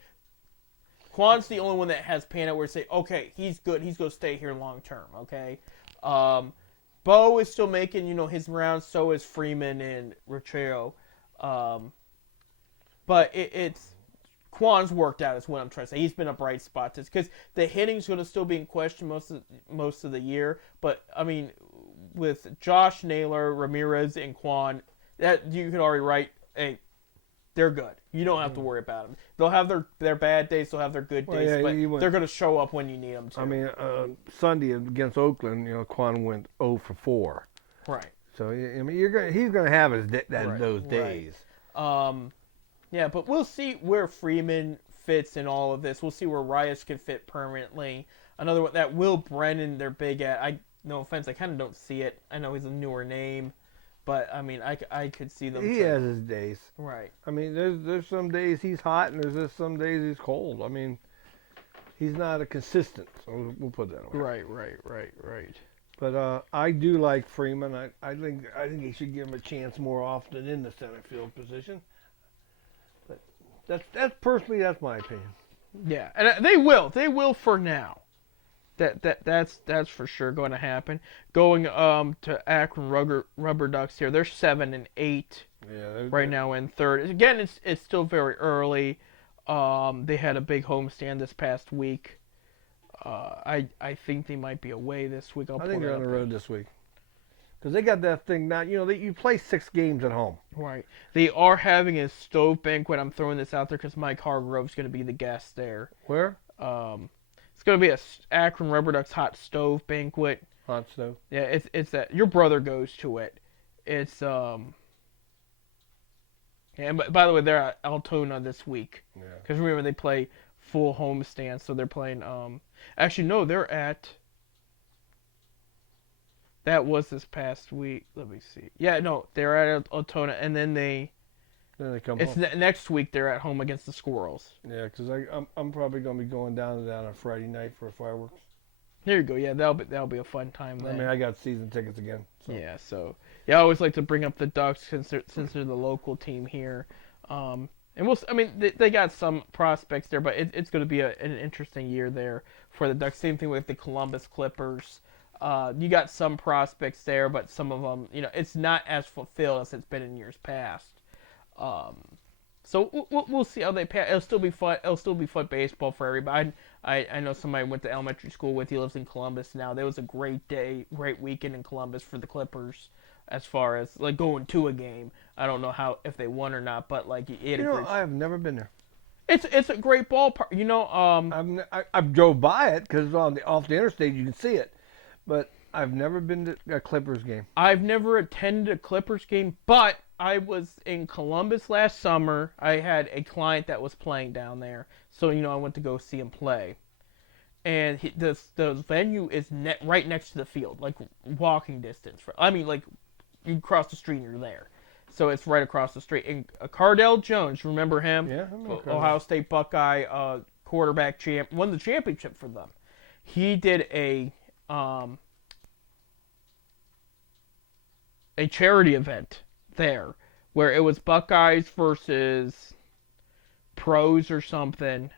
Kwan's the only one that has panned out where you say, okay, he's good, he's gonna stay here long term. Okay, Bo is still making his rounds. So is Freeman and Riccio. But it's Kwan's worked out is what I'm trying to say. He's been a bright spot because the hitting's going to still be in question most of the year. But I mean, with Josh Naylor, Ramirez, and Kwan, that you can already write, hey, they're good. You don't have to worry about them. They'll have their bad days. They'll have their good days. Yeah, but they're going to show up when you need them to. I mean, Sunday against Oakland, Kwan went 0 for 4. Right. So I mean, he's gonna have those days. Yeah, but we'll see where Freeman fits in all of this. We'll see where Arias can fit permanently. Another one, that Will Brennan, they're big at. No offense, I kind of don't see it. I know he's a newer name, but I mean, I could see them. He has his days. Right. I mean, there's some days he's hot and there's some days he's cold. I mean, he's not a consistent. So we'll put that away. Right. But I do like Freeman. I think he should give him a chance more often in the center field position. But that's my opinion. Yeah, and they will for now. That's for sure going to happen. Going to Akron Rubber Ducks here. They're 7-8 right now in third. Again, it's still very early. They had a big homestand this past week. I think they might be away this week. I think they're on the road this week. Because they got that thing now. You play 6 games at home. Right. They are having a stove banquet. I'm throwing this out there because Mike Hargrove's going to be the guest there. Where? It's going to be a Akron Rubber Ducks hot stove banquet. Hot stove. Yeah, it's that your brother goes to it. It's and by the way, they're at Altona this week. Yeah. Because remember they play full homestand, so they're playing. Actually, no, they're at. That was this past week. Let me see. Yeah, no, they're at Altona, and then they come it's home. Next week they're at home against the Squirrels. Yeah, because I'm probably going to be going down to that on Friday night for fireworks. There you go. Yeah, that'll be a fun time then. I mean, I got season tickets again. So. Yeah, so I always like to bring up the Ducks since they're the local team here. And they got some prospects there, but it's going to be an interesting year there for the Ducks. Same thing with the Columbus Clippers. You got some prospects there, but some of them, it's not as fulfilled as it's been in years past. Um, so we'll see how they pass. It'll still be fun. It'll still be fun baseball for everybody. I know somebody went to elementary school with. He lives in Columbus now. There was a great day, great weekend in Columbus for the Clippers, as far as like going to a game. I don't know if they won or not, but like he had a great. I've never been there. It's a great ballpark. I've drove by it because off the interstate you can see it, but I've never been to a Clippers game. I've never attended a Clippers game, but I was in Columbus last summer. I had a client that was playing down there, so I went to go see him play. And the venue is right next to the field, like walking distance. Like you cross the street and you're there. So it's right across the street. And Cardell Jones, remember him? Yeah, I remember Ohio State Buckeye quarterback champ, won the championship for them. He did a charity event there where it was Buckeyes versus pros or something,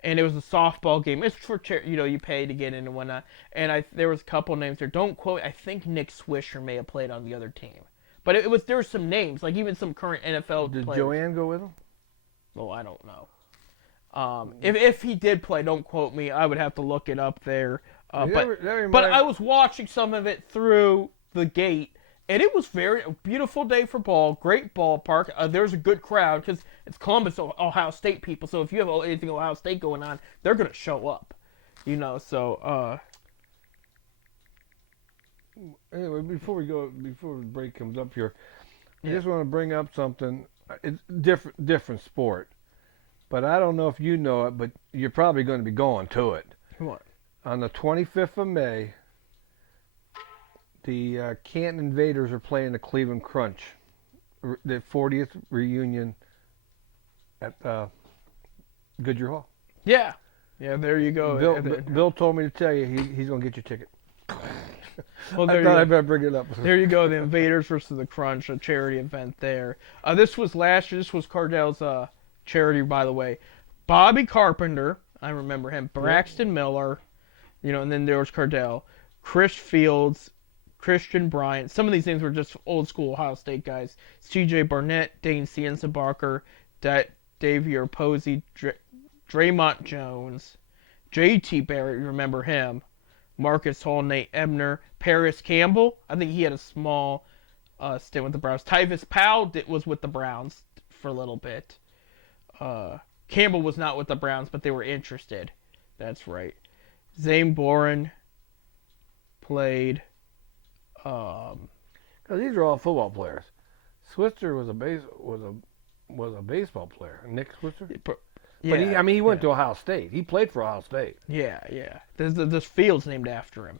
and it was a softball game. It's for you pay to get in and whatnot. And there was a couple names there. Don't quote. I think Nick Swisher may have played on the other team, but there were some names, like even some current NFL Did players. Joanne go with him? Oh, I don't know. If he did play, don't quote me. I would have to look it up there. But I was watching some of it through the gate, and it was a beautiful day for ball. Great ballpark. There's a good crowd because it's Columbus, Ohio State people. So if you have anything Ohio State going on, they're gonna show up. So. Anyway, before the break comes up here, I just want to bring up something. It's different sport, but I don't know if you know it, but you're probably going to be going to it. What? On the 25th of May, the Canton Invaders are playing the Cleveland Crunch, the 40th reunion at Goodyear Hall. Yeah. Yeah, there you go. Bill told me to tell you he's going to get you a ticket. Well, I thought I better bring it up. There you go. The Invaders versus the Crunch, a charity event there. This was last year. This was Cardell's charity, by the way. Bobby Carpenter, I remember him. Braxton Miller, and then there was Cardell. Chris Fields, Christian Bryant. Some of these names were just old school Ohio State guys. C.J. Barnett, Dane Cienzabacher, Davier Posey, Draymond Jones, J.T. Barrett, you remember him. Marcus Hall, Nate Ebner, Paris Campbell. I think he had a small stint with the Browns. Tyvis Powell was with the Browns for a little bit. Campbell was not with the Browns, but they were interested. That's right. Zane Boren played. Because these are all football players. Switzer was a baseball player. Nick Switzer. Yeah, But he went to Ohio State. He played for Ohio State. Yeah. This field's named after him.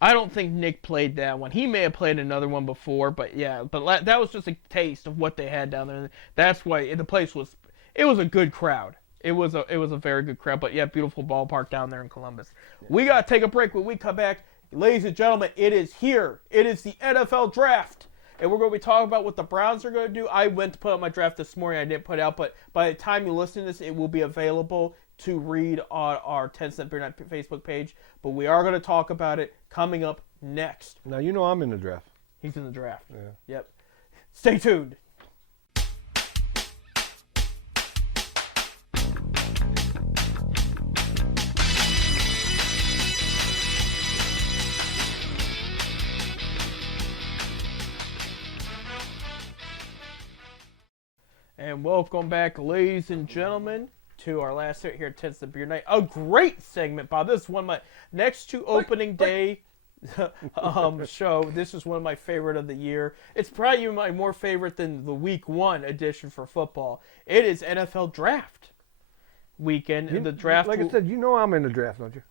I don't think Nick played that one. He may have played another one before, but yeah. But that was just a taste of what they had down there. That's why the place was. It was a good crowd. It was a very good crowd. But yeah, beautiful ballpark down there in Columbus. Yeah. We gotta take a break. When we come back, ladies and gentlemen, it is here. It is the NFL Draft. And we're going to be talking about what the Browns are going to do. I went to put out my draft this morning. I didn't put it out, but by the time you listen to this, it will be available to read on our 10 Cent Beer Night Facebook page. But we are going to talk about it coming up next. Now, I'm in the draft. He's in the draft. Yeah. Yep. Stay tuned. And welcome back, ladies and gentlemen, to our last hit here at 10 Cent Beer Night. A great segment, Bob. This is one of my next to opening day show. This is one of my favorite of the year. It's probably my more favorite than the Week 1 edition for football. It is NFL Draft weekend. The draft. Like I said, I'm in the draft, don't you?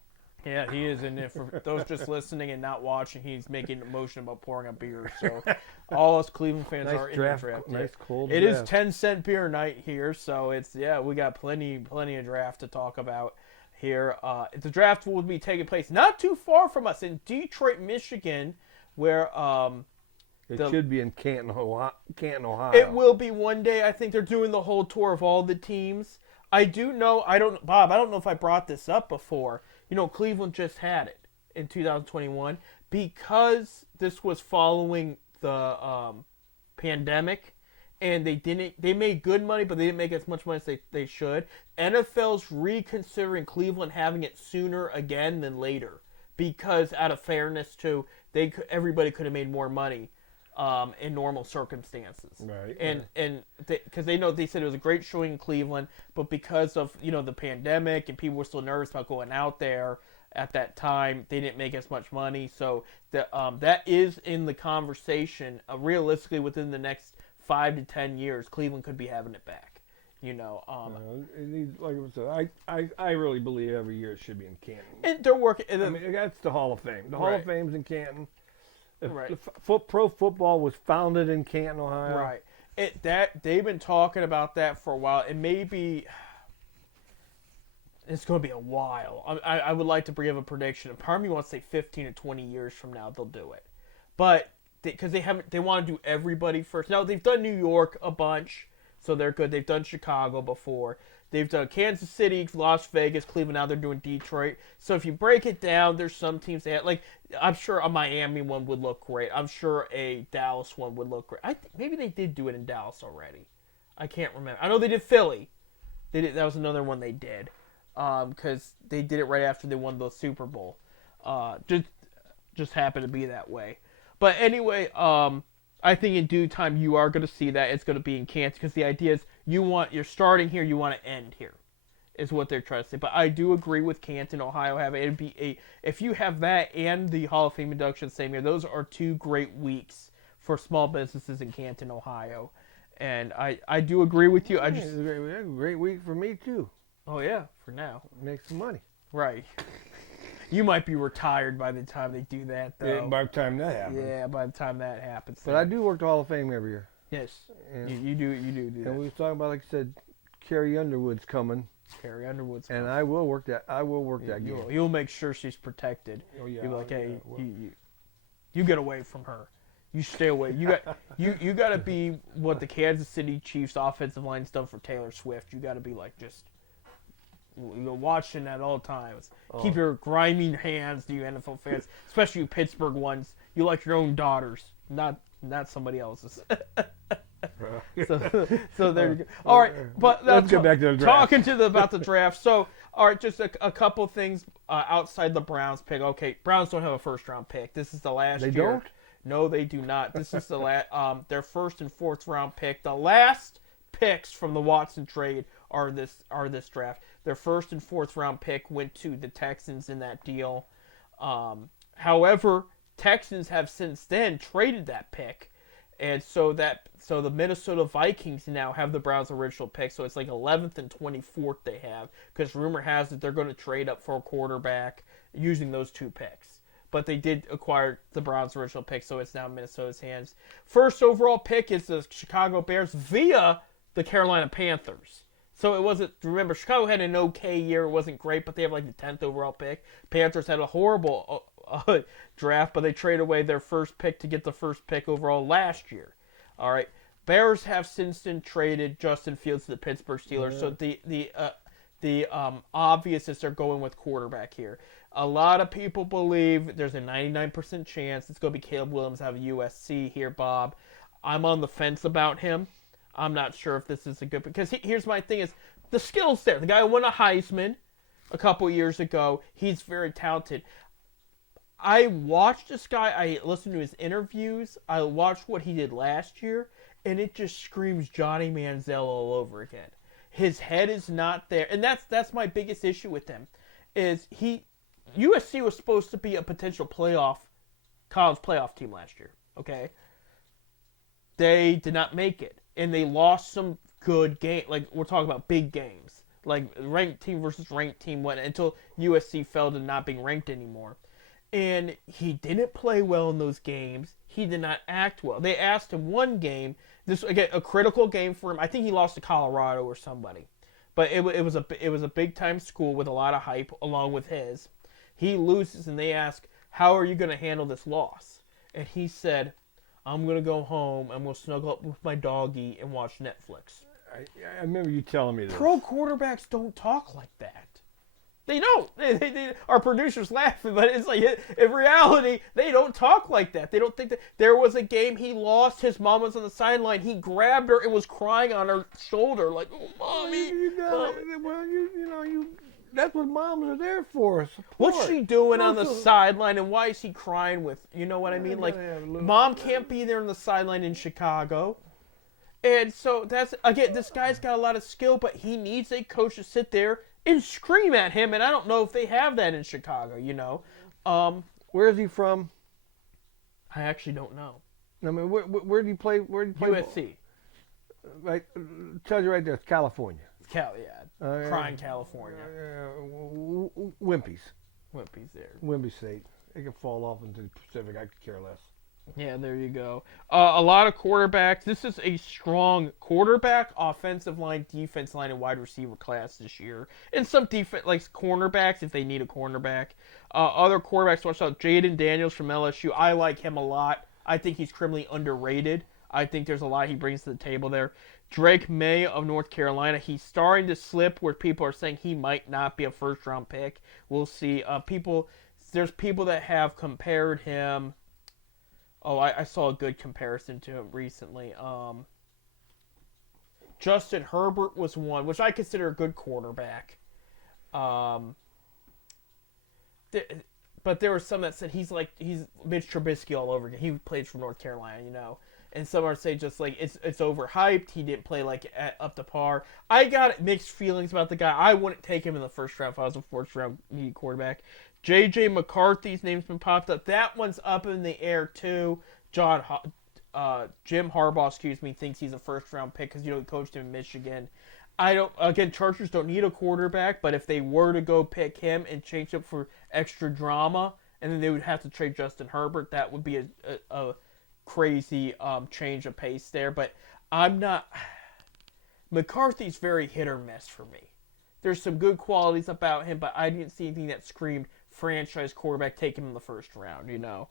Yeah, he is in it. For those just listening and not watching, he's making a motion about pouring a beer. So all us Cleveland fans are in the draft. Nice cold It draft. is 10 Cent Beer Night here, so we got plenty of draft to talk about here. The draft will be taking place not too far from us in Detroit, Michigan, where it should be in Canton, Ohio. It will be one day. I think they're doing the whole tour of all the teams. Bob, I don't know if I brought this up before. Cleveland just had it. in 2021 because this was following the pandemic, and they made good money, but they didn't make as much money as they should. NFL's reconsidering Cleveland having it sooner again than later because out of fairness to everybody could have made more money in normal circumstances. Right. And because they said it was a great showing in Cleveland, but because of the pandemic and people were still nervous about going out there at that time, they didn't make as much money. So that is in the conversation. Realistically, within the next 5 to 10 years, Cleveland could be having it back. It needs, like I said, I really believe every year it should be in Canton. And they're working. I mean, that's the Hall of Fame. The Hall of Fame's in Canton. Right. Pro football was founded in Canton, Ohio. Right. They've been talking about that for a while. It may be. It's going to be a while. I would like to give a prediction. Part of me wants to say 15 to 20 years from now they'll do it, but because they want to do everybody first. Now they've done New York a bunch, so they're good. They've done Chicago before. They've done Kansas City, Las Vegas, Cleveland. Now they're doing Detroit. So if you break it down, there's some teams that I'm sure a Miami one would look great. I'm sure a Dallas one would look great. Maybe they did do it in Dallas already. I can't remember. I know they did Philly. That was another one they did. Because they did it right after they won the Super Bowl. Just happened to be that way. But anyway, I think in due time you are going to see that it's going to be in Kansas because the idea is you're starting here, you want to end here, is what they're trying to say. But I do agree with Canton, Ohio having it'd be if you have that and the Hall of Fame induction the same year, those are 2 great weeks for small businesses in Canton, Ohio. And I do agree with you. It's a great week for me too. Oh yeah, for now. Make some money. Right. You might be retired by the time they do that, though. Yeah, by the time that happens. Yeah, by the time that happens. But I do work the Hall of Fame every year. Yes, And, you do that. And we was talking about, like I said, Carrie Underwood's coming. Carrie Underwood's and I will work that. I will work that game. You'll make sure she's protected. Oh yeah. You'll be like, hey, yeah, you get away from her. You stay away. You got to be what the Kansas City Chiefs offensive line's done for Taylor Swift. You got to be like just. You're watching at all times. Oh. Keep your grimy hands to you NFL fans, especially you Pittsburgh ones. You like your own daughters, not somebody else's. so there you go. All right, but let's get back to the draft. Talking about the draft. So, all right, just a couple things outside the Browns pick. Okay, Browns don't have a first-round pick. This is the last year. They don't? No, they do not. This is the last. Their first and fourth round pick. The last picks from the Watson trade are this draft. Their first and fourth round pick went to the Texans in that deal. However, Texans have since then traded that pick, and so the Minnesota Vikings now have the Browns' original pick. So it's like 11th and 24th they have, because rumor has that they're going to trade up for a quarterback using those 2 picks. But they did acquire the Browns' original pick, so it's now in Minnesota's hands. First overall pick is the Chicago Bears via the Carolina Panthers. So it wasn't, remember, Chicago had an okay year. It wasn't great, but they have like the 10th overall pick. Panthers had a horrible draft, but they traded away their first pick to get the first pick overall last year. All right. Bears have since then traded Justin Fields to the Pittsburgh Steelers. Yeah. So the obvious is they're going with quarterback here. A lot of people believe there's a 99% chance it's going to be Caleb Williams out of USC here, Bob. I'm on the fence about him. I'm not sure if this is a good... Because here's my thing is, the skill's there. The guy won a Heisman a couple years ago. He's very talented. I watched this guy. I listened to his interviews. I watched what he did last year, and it just screams Johnny Manziel all over again. His head is not there. And that's my biggest issue with him, is USC was supposed to be a potential college playoff team last year, okay? They did not make it. And they lost some good game. Like, we're talking about big games. Like, ranked team versus ranked team went until USC fell to not being ranked anymore. And he didn't play well in those games. He did not act well. They asked him one game. This, again, a critical game for him. I think he lost to Colorado or somebody. But it was a big-time school with a lot of hype along with his. He loses, and they ask, how are you going to handle this loss? And he said... I'm going to go home, I'm going to snuggle up with my doggy and watch Netflix. I remember you telling me this. Pro quarterbacks don't talk like that. They don't. Our producer's laughing, but it's like in reality, they don't talk like that. They don't think that there was a game he lost. His mom was on the sideline. He grabbed her and was crying on her shoulder, like, "Oh, mommy." That's what moms are there for. Support. What's she doing on the sideline, and why is he crying with? You know what I mean? Like, mom can't be there on the sideline in Chicago. And so that's, again, this guy's got a lot of skill, but he needs a coach to sit there and scream at him, and I don't know if they have that in Chicago, you know. Where is he from? I actually don't know. I mean, where do you play? Where do you play? USC. Right, tells you right there, it's California. Crying California. Wimpies. Wimpy's there. Wimpy State. They can fall off into the Pacific. I could care less. Yeah, there you go. A lot of quarterbacks. This is a strong quarterback, offensive line, defense line, and wide receiver class this year. And some defense, like cornerbacks, if they need a cornerback. Other quarterbacks, watch out. Jaden Daniels from LSU. I like him a lot. I think he's criminally underrated. I think there's a lot he brings to the table there. Drake May of North Carolina. He's starting to slip where people are saying he might not be a first-round pick. We'll see. There's people that have compared him. Oh, I saw a good comparison to him recently. Justin Herbert was one, which I consider a good quarterback. But there were some that said he's Mitch Trubisky all over again. He plays for North Carolina, you know. And some are saying just like it's overhyped. He didn't play up to par. I got mixed feelings about the guy. I wouldn't take him in the first round if I was a first round media quarterback. J.J. McCarthy's name's been popped up. That one's up in the air too. Jim Harbaugh, thinks he's a first round pick because he coached him in Michigan. Chargers don't need a quarterback, but if they were to go pick him and change it for extra drama, and then they would have to trade Justin Herbert, that would be a crazy change of pace there. But I'm not. McCarthy's very hit or miss for me. There's some good qualities about him, but I didn't see anything that screamed franchise quarterback, take him in the first round, you know.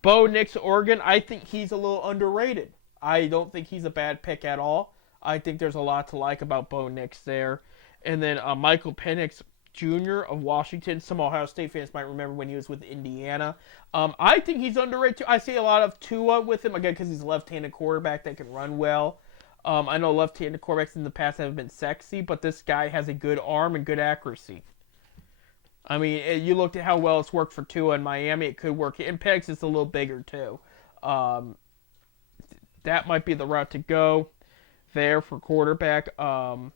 Bo Nix, Oregon, I think he's a little underrated. I don't think he's a bad pick at all. I think there's a lot to like about Bo Nix there. And then Michael Penix Jr. of Washington. Some Ohio State fans might remember when he was with Indiana. I think he's underrated too. I see a lot of Tua with him, again, because he's a left-handed quarterback that can run well. I know left-handed quarterbacks in the past haven't been sexy, but this guy has a good arm and good accuracy. I mean, you looked at how well it's worked for Tua in Miami. It could work. And Penix is a little bigger, too. That might be the route to go there for quarterback. And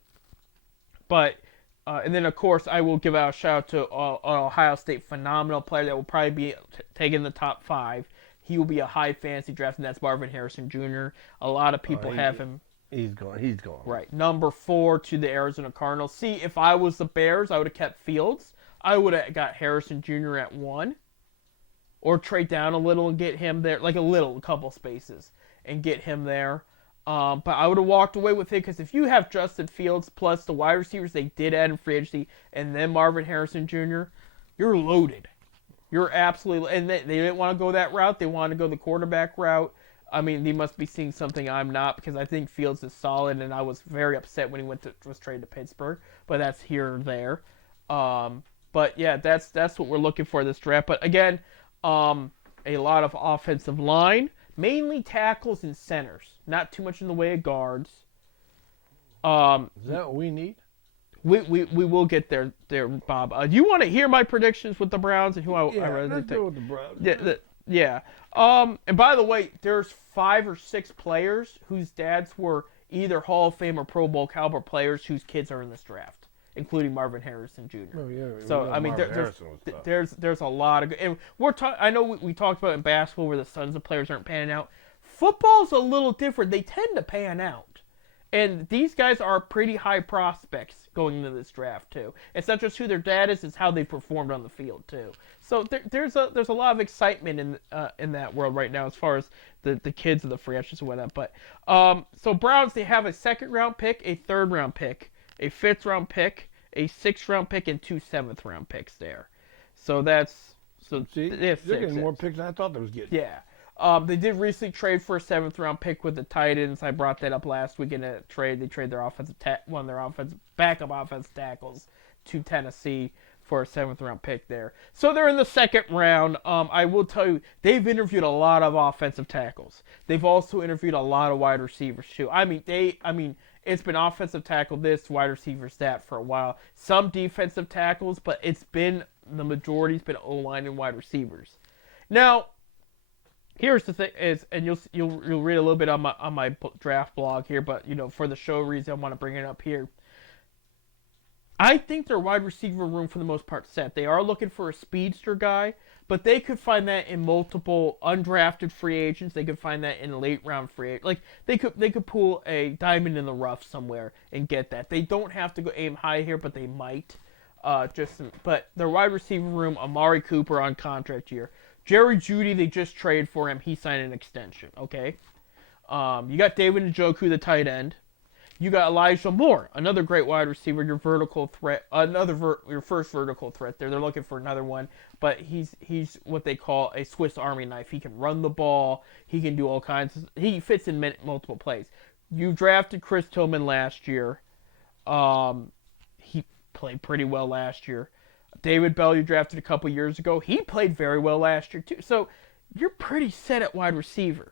then, of course, I will give out a shout-out to an Ohio State phenomenal player that will probably be taken in the top 5. He will be a high fantasy draft, and that's Marvin Harrison Jr. A lot of people have him. He's gone. Right. Number 4 to the Arizona Cardinals. See, if I was the Bears, I would have kept Fields. I would have got Harrison Jr. at 1. Or trade down a little and get him there. Like a couple spaces. And get him there. But I would have walked away with it because if you have Justin Fields plus the wide receivers they did add in free agency and then Marvin Harrison Jr., you're loaded. You're absolutely... And they didn't want to go that route. They wanted to go the quarterback route. I mean, they must be seeing something I'm not because I think Fields is solid, and I was very upset when he was traded to Pittsburgh. But that's here or there. But yeah, that's what we're looking for this draft. But again, a lot of offensive line, mainly tackles and centers. Not too much in the way of guards. Is that what we need? We will get there, Bob. Do you want to hear my predictions with the Browns and who I really let's think? go with the Browns. Yeah. And by the way, there's 5 or 6 players whose dads were either Hall of Fame or Pro Bowl caliber players whose kids are in this draft, including Marvin Harrison Jr. Oh yeah. So I mean, there's a lot of good, and I know we talked about in basketball where the sons of players aren't panning out. Football's a little different. They tend to pan out, and these guys are pretty high prospects going into this draft too. It's not just who their dad is; it's how they performed on the field too. So there's a lot of excitement in that world right now as far as the kids of the franchise and whatnot. But so Browns, they have a 2nd round pick, a 3rd round pick, a 5th round pick, a 6th round pick, and 2 7th round picks there. So that's See, they're getting more picks than I thought they was getting. Yeah. They did recently trade for a 7th round pick with the Titans. I brought that up last week in a trade. They traded their backup offensive tackles to Tennessee for a 7th-round pick there. So they're in the 2nd round. I will tell you, they've interviewed a lot of offensive tackles. They've also interviewed a lot of wide receivers too. I mean, it's been offensive tackle this, wide receivers that for a while. Some defensive tackles, but the majority's been O-line and wide receivers. Now, here's the thing and you'll read a little bit on my draft blog here, but for the show reason, I want to bring it up here. I think their wide receiver room for the most part set. They are looking for a speedster guy, but they could find that in multiple undrafted free agents. They could find that in late round free agents. Like they could pull a diamond in the rough somewhere and get that. They don't have to go aim high here, but they might. But their wide receiver room, Amari Cooper on contract year. Jerry Jeudy, they just traded for him. He signed an extension. Okay. You got David Njoku, the tight end. You got Elijah Moore, another great wide receiver, your vertical threat, your first vertical threat there. They're looking for another one, but he's what they call a Swiss Army knife. He can run the ball. He can do all kinds he fits in multiple plays. You drafted Chris Tillman last year. He played pretty well last year. David Bell, you drafted a couple years ago. He played very well last year, too. So you're pretty set at wide receiver.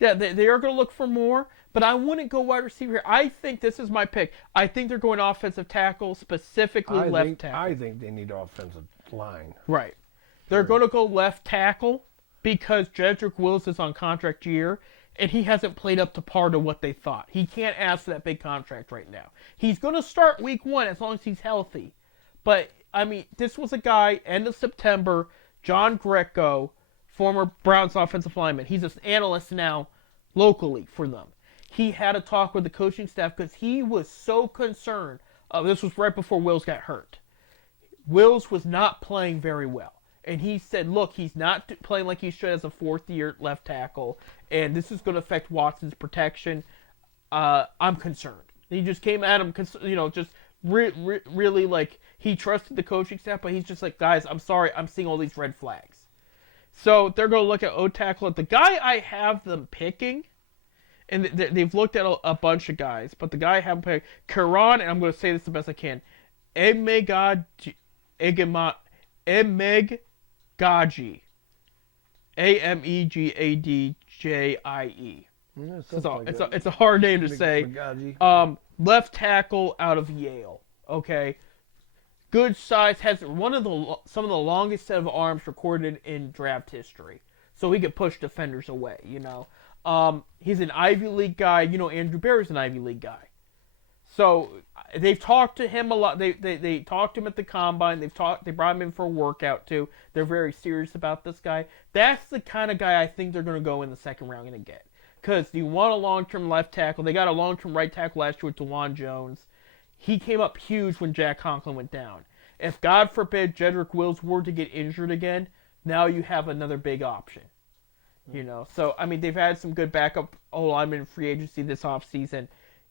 Yeah, they are going to look for more, but I wouldn't go wide receiver here. I think this is my pick. I think they're going offensive tackle, specifically left tackle. I think they need offensive line. Right. They're going to go left tackle because Jedrick Wills is on contract year, and he hasn't played up to par to what they thought. He can't ask for that big contract right now. He's going to start week 1 as long as he's healthy. But, I mean, this was a guy, end of September, John Greco, former Browns offensive lineman. He's an analyst now locally for them. He had a talk with the coaching staff because he was so concerned. This was right before Wills got hurt. Wills was not playing very well. And he said, look, he's not playing like he should as a 4th-year left tackle, and this is going to affect Watson's protection. I'm concerned. He just came at him, just really like he trusted the coaching staff, but he's just like, guys, I'm sorry, I'm seeing all these red flags. So they're going to look at O-tackle. The guy I have them picking, and they've looked at a bunch of guys, but the guy I have them picking, Karan, and I'm going to say this the best I can, Emeggaji. Amegadjie. It's a hard name to say. Left tackle out of Yale. Okay. Good size, has some of the longest set of arms recorded in draft history. So he could push defenders away, He's an Ivy League guy. Andrew Barry's an Ivy League guy. So they've talked to him a lot. They talked to him at the combine. They brought him in for a workout too. They're very serious about this guy. That's the kind of guy I think they're going to go in the 2nd round and get. Because you want a long-term left tackle. They got a long-term right tackle last year with DeJuan Jones. He came up huge when Jack Conklin went down. If, God forbid, Jedrick Wills were to get injured again, now you have another big option. So, I mean, they've had some good backup O-linemen in free agency this offseason.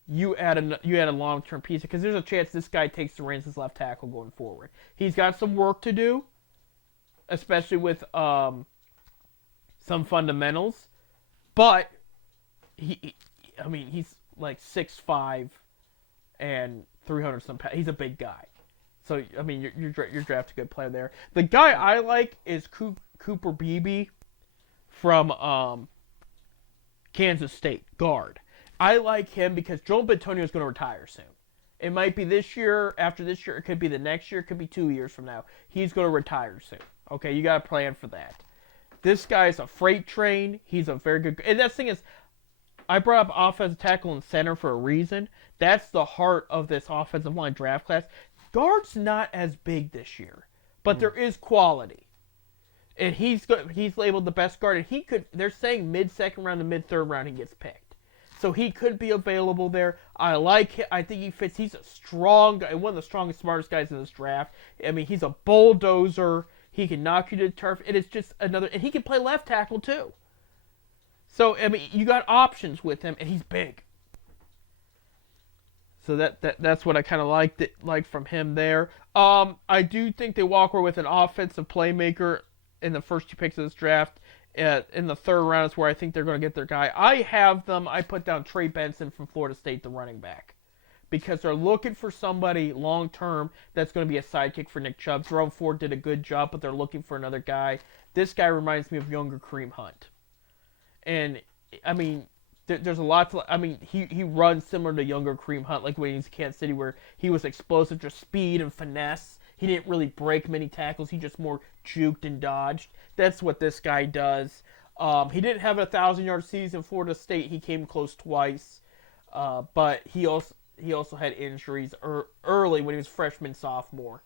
You add a long-term piece, because there's a chance this guy takes the reins as left tackle going forward. He's got some work to do, especially with some fundamentals, but he's like 6'5", and 300 some pounds. He's a big guy. So, I mean, you're drafting a good player there. The guy I like is Cooper Beebe from Kansas State, guard. I like him because Joel Bitonio is going to retire soon. It might be this year, after this year, it could be the next year, it could be 2 years from now. He's going to retire soon. Okay, you got to plan for that. This guy's a freight train. He's a very good... And that thing is, I brought up offensive tackle and center for a reason. That's the heart of this offensive line draft class. Guard's not as big this year, but there is quality. And he's labeled the best guard, and they're saying mid-2nd round to mid-3rd round he gets picked. So he could be available there. I like him. I think he fits. He's a strong guy, one of the strongest, smartest guys in this draft. I mean, he's a bulldozer. He can knock you to the turf. It is just another, and he can play left tackle too. So, I mean, you got options with him, and he's big. So that's what I kind of like from him there. I do think they walk away with an offensive playmaker in the first 2 picks of this draft. In the 3rd round is where I think they're going to get their guy. I put down Trey Benson from Florida State, the running back. because they're looking for somebody long term that's going to be a sidekick for Nick Chubb. Jerome Ford did a good job, but they're looking for another guy. This guy reminds me of younger Kareem Hunt. And, I mean, there's a lot to. I mean, he runs similar to younger Kareem Hunt, like when he's in Kansas City, where he was explosive, just speed and finesse. He didn't really break many tackles. He just more juked and dodged. That's what this guy does. He didn't have a 1,000-yard season in Florida State. He came close twice, but he also had injuries early when he was freshman, sophomore,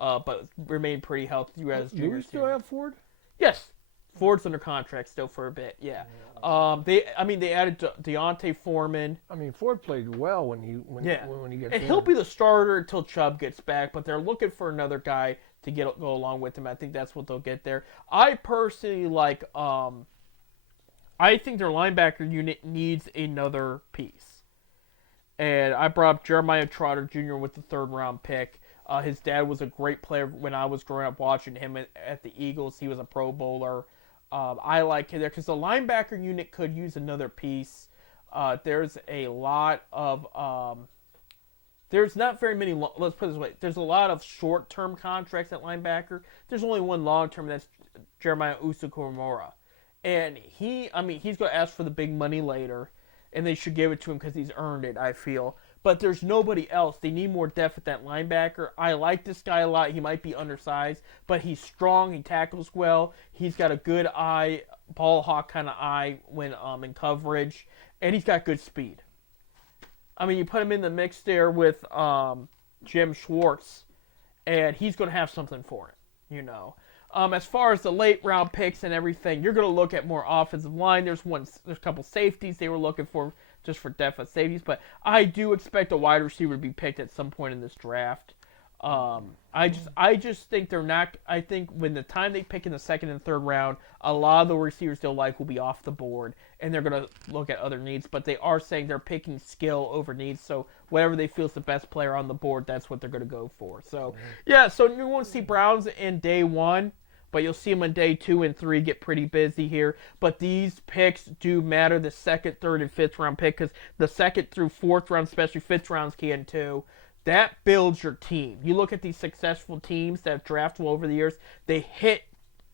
but remained pretty healthy throughout his junior Do we still season. have Ford? Yes. Ford's under contract still for a bit, yeah. They added Deontay Foreman. I mean, Ford played well when he gets And in. he'll be the starter until Chubb gets back, but they're looking for another guy to go along with him. I think that's what they'll get there. I personally like. I think their linebacker unit needs another piece, and I brought up Jeremiah Trotter Jr. with the 3rd round pick. His dad was a great player when I was growing up watching him at the Eagles. He was a Pro Bowler. I like him there because the linebacker unit could use another piece. There's a lot of there's not very many. Let's put it this way: there's a lot of short-term contracts at linebacker. There's only one long-term, and that's Jeremiah Usukamura. And he's going to ask for the big money later, and they should give it to him because he's earned it, I feel. But there's nobody else. They need more depth at that linebacker. I like this guy a lot. He might be undersized, but he's strong. He tackles well. He's got a good eye, ball hawk kind of eye when in coverage, and he's got good speed. I mean, you put him in the mix there with Jim Schwartz, and he's going to have something for it, you know. As far as the late round picks and everything, you're going to look at more offensive line. There's a couple safeties they were looking for just for depth of safeties, but I do expect a wide receiver to be picked at some point in this draft. I just think they're not. I think when the time they pick in the 2nd and 3rd round, a lot of the receivers they'll like will be off the board, and they're going to look at other needs. But they are saying they're picking skill over needs. So whatever they feel is the best player on the board, that's what they're going to go for. So yeah, so you won't see Browns in day 1. But you'll see them on day 2 and 3 get pretty busy here. But these picks do matter, the 2nd, 3rd, and 5th round pick, because the 2nd through 4th round, especially 5th rounds can too, that builds your team. You look at these successful teams that have drafted well over the years, they hit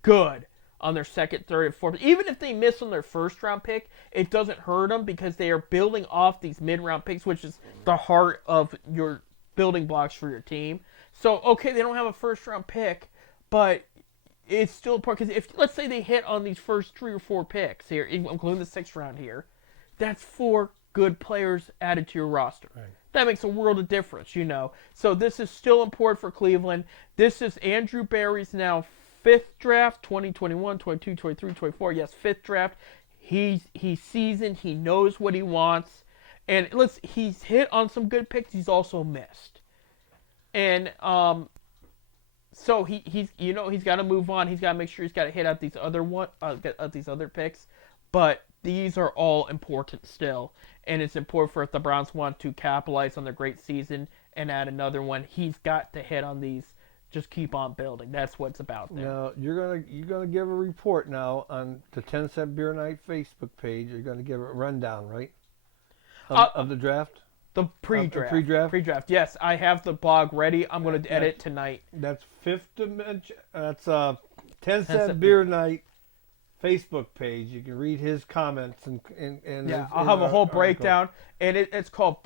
good on their 2nd, 3rd, and 4th. Even if they miss on their 1st round pick, it doesn't hurt them because they are building off these mid-round picks, which is the heart of your building blocks for your team. So, okay, they don't have a 1st round pick, but it's still important because if, let's say, they hit on these first 3 or 4 picks here, including the 6th round here, that's 4 good players added to your roster. Right. That makes a world of difference, you know. So this is still important for Cleveland. This is Andrew Berry's now 5th draft, 2021, 22, 23, 24. Yes, 5th draft. He's seasoned. He knows what he wants. And he's hit on some good picks. He's also missed. And so he's got to move on. He's got to make sure he's got to hit out these other picks, but these are all important still, and it's important for if the Browns want to capitalize on their great season and add another one. He's got to hit on these. Just keep on building. That's what it's about there. Now you're gonna give a report now on the 10 Cent Beer Night Facebook page. You're gonna give a rundown, right, of the draft. The pre-draft. Pre-draft? Yes, I have the blog ready. I'm going to edit tonight. That's 5th Dimension. That's 10 Cent Beer Night Facebook page. You can read his comments and yeah, I'll have a whole breakdown, and it's called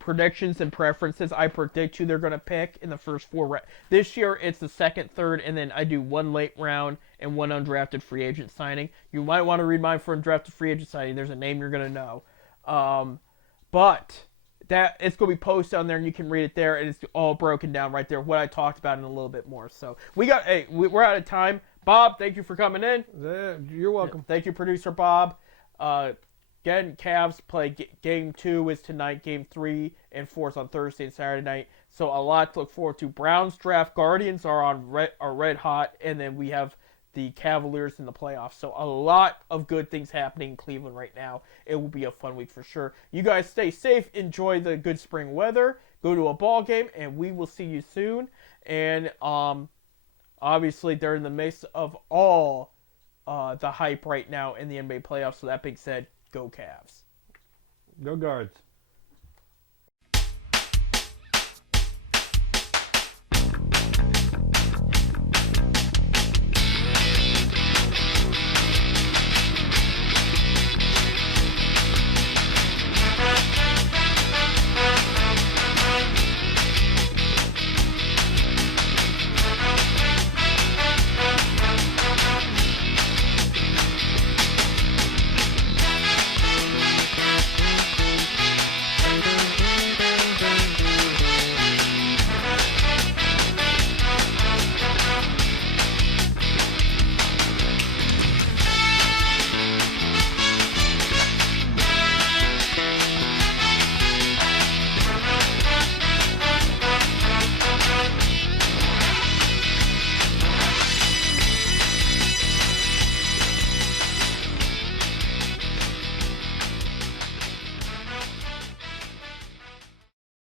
predictions and preferences. I predict who they're going to pick in the first 4 rounds. This year it's the 2nd, 3rd, and then I do 1 late round and 1 undrafted free agent signing. You might want to read mine for undrafted free agent signing. There's a name you're going to know. But that it's going to be posted on there, and you can read it there, and it's all broken down right there, what I talked about, and a little bit more. So we're out of time. Bob, thank you for coming in. You're welcome. Thank you, producer Bob. Again, Cavs play game 2 is tonight. Game 3 and 4 is on Thursday and Saturday night. So a lot to look forward to. Browns draft. Guardians are red hot, and then we have the Cavaliers in the playoffs. So a lot of good things happening in Cleveland right now. It will be a fun week for sure. You guys stay safe. Enjoy the good spring weather. Go to a ball game, and we will see you soon. And obviously, they're in the midst of all the hype right now in the NBA playoffs. So that being said, go Cavs. Go Guards.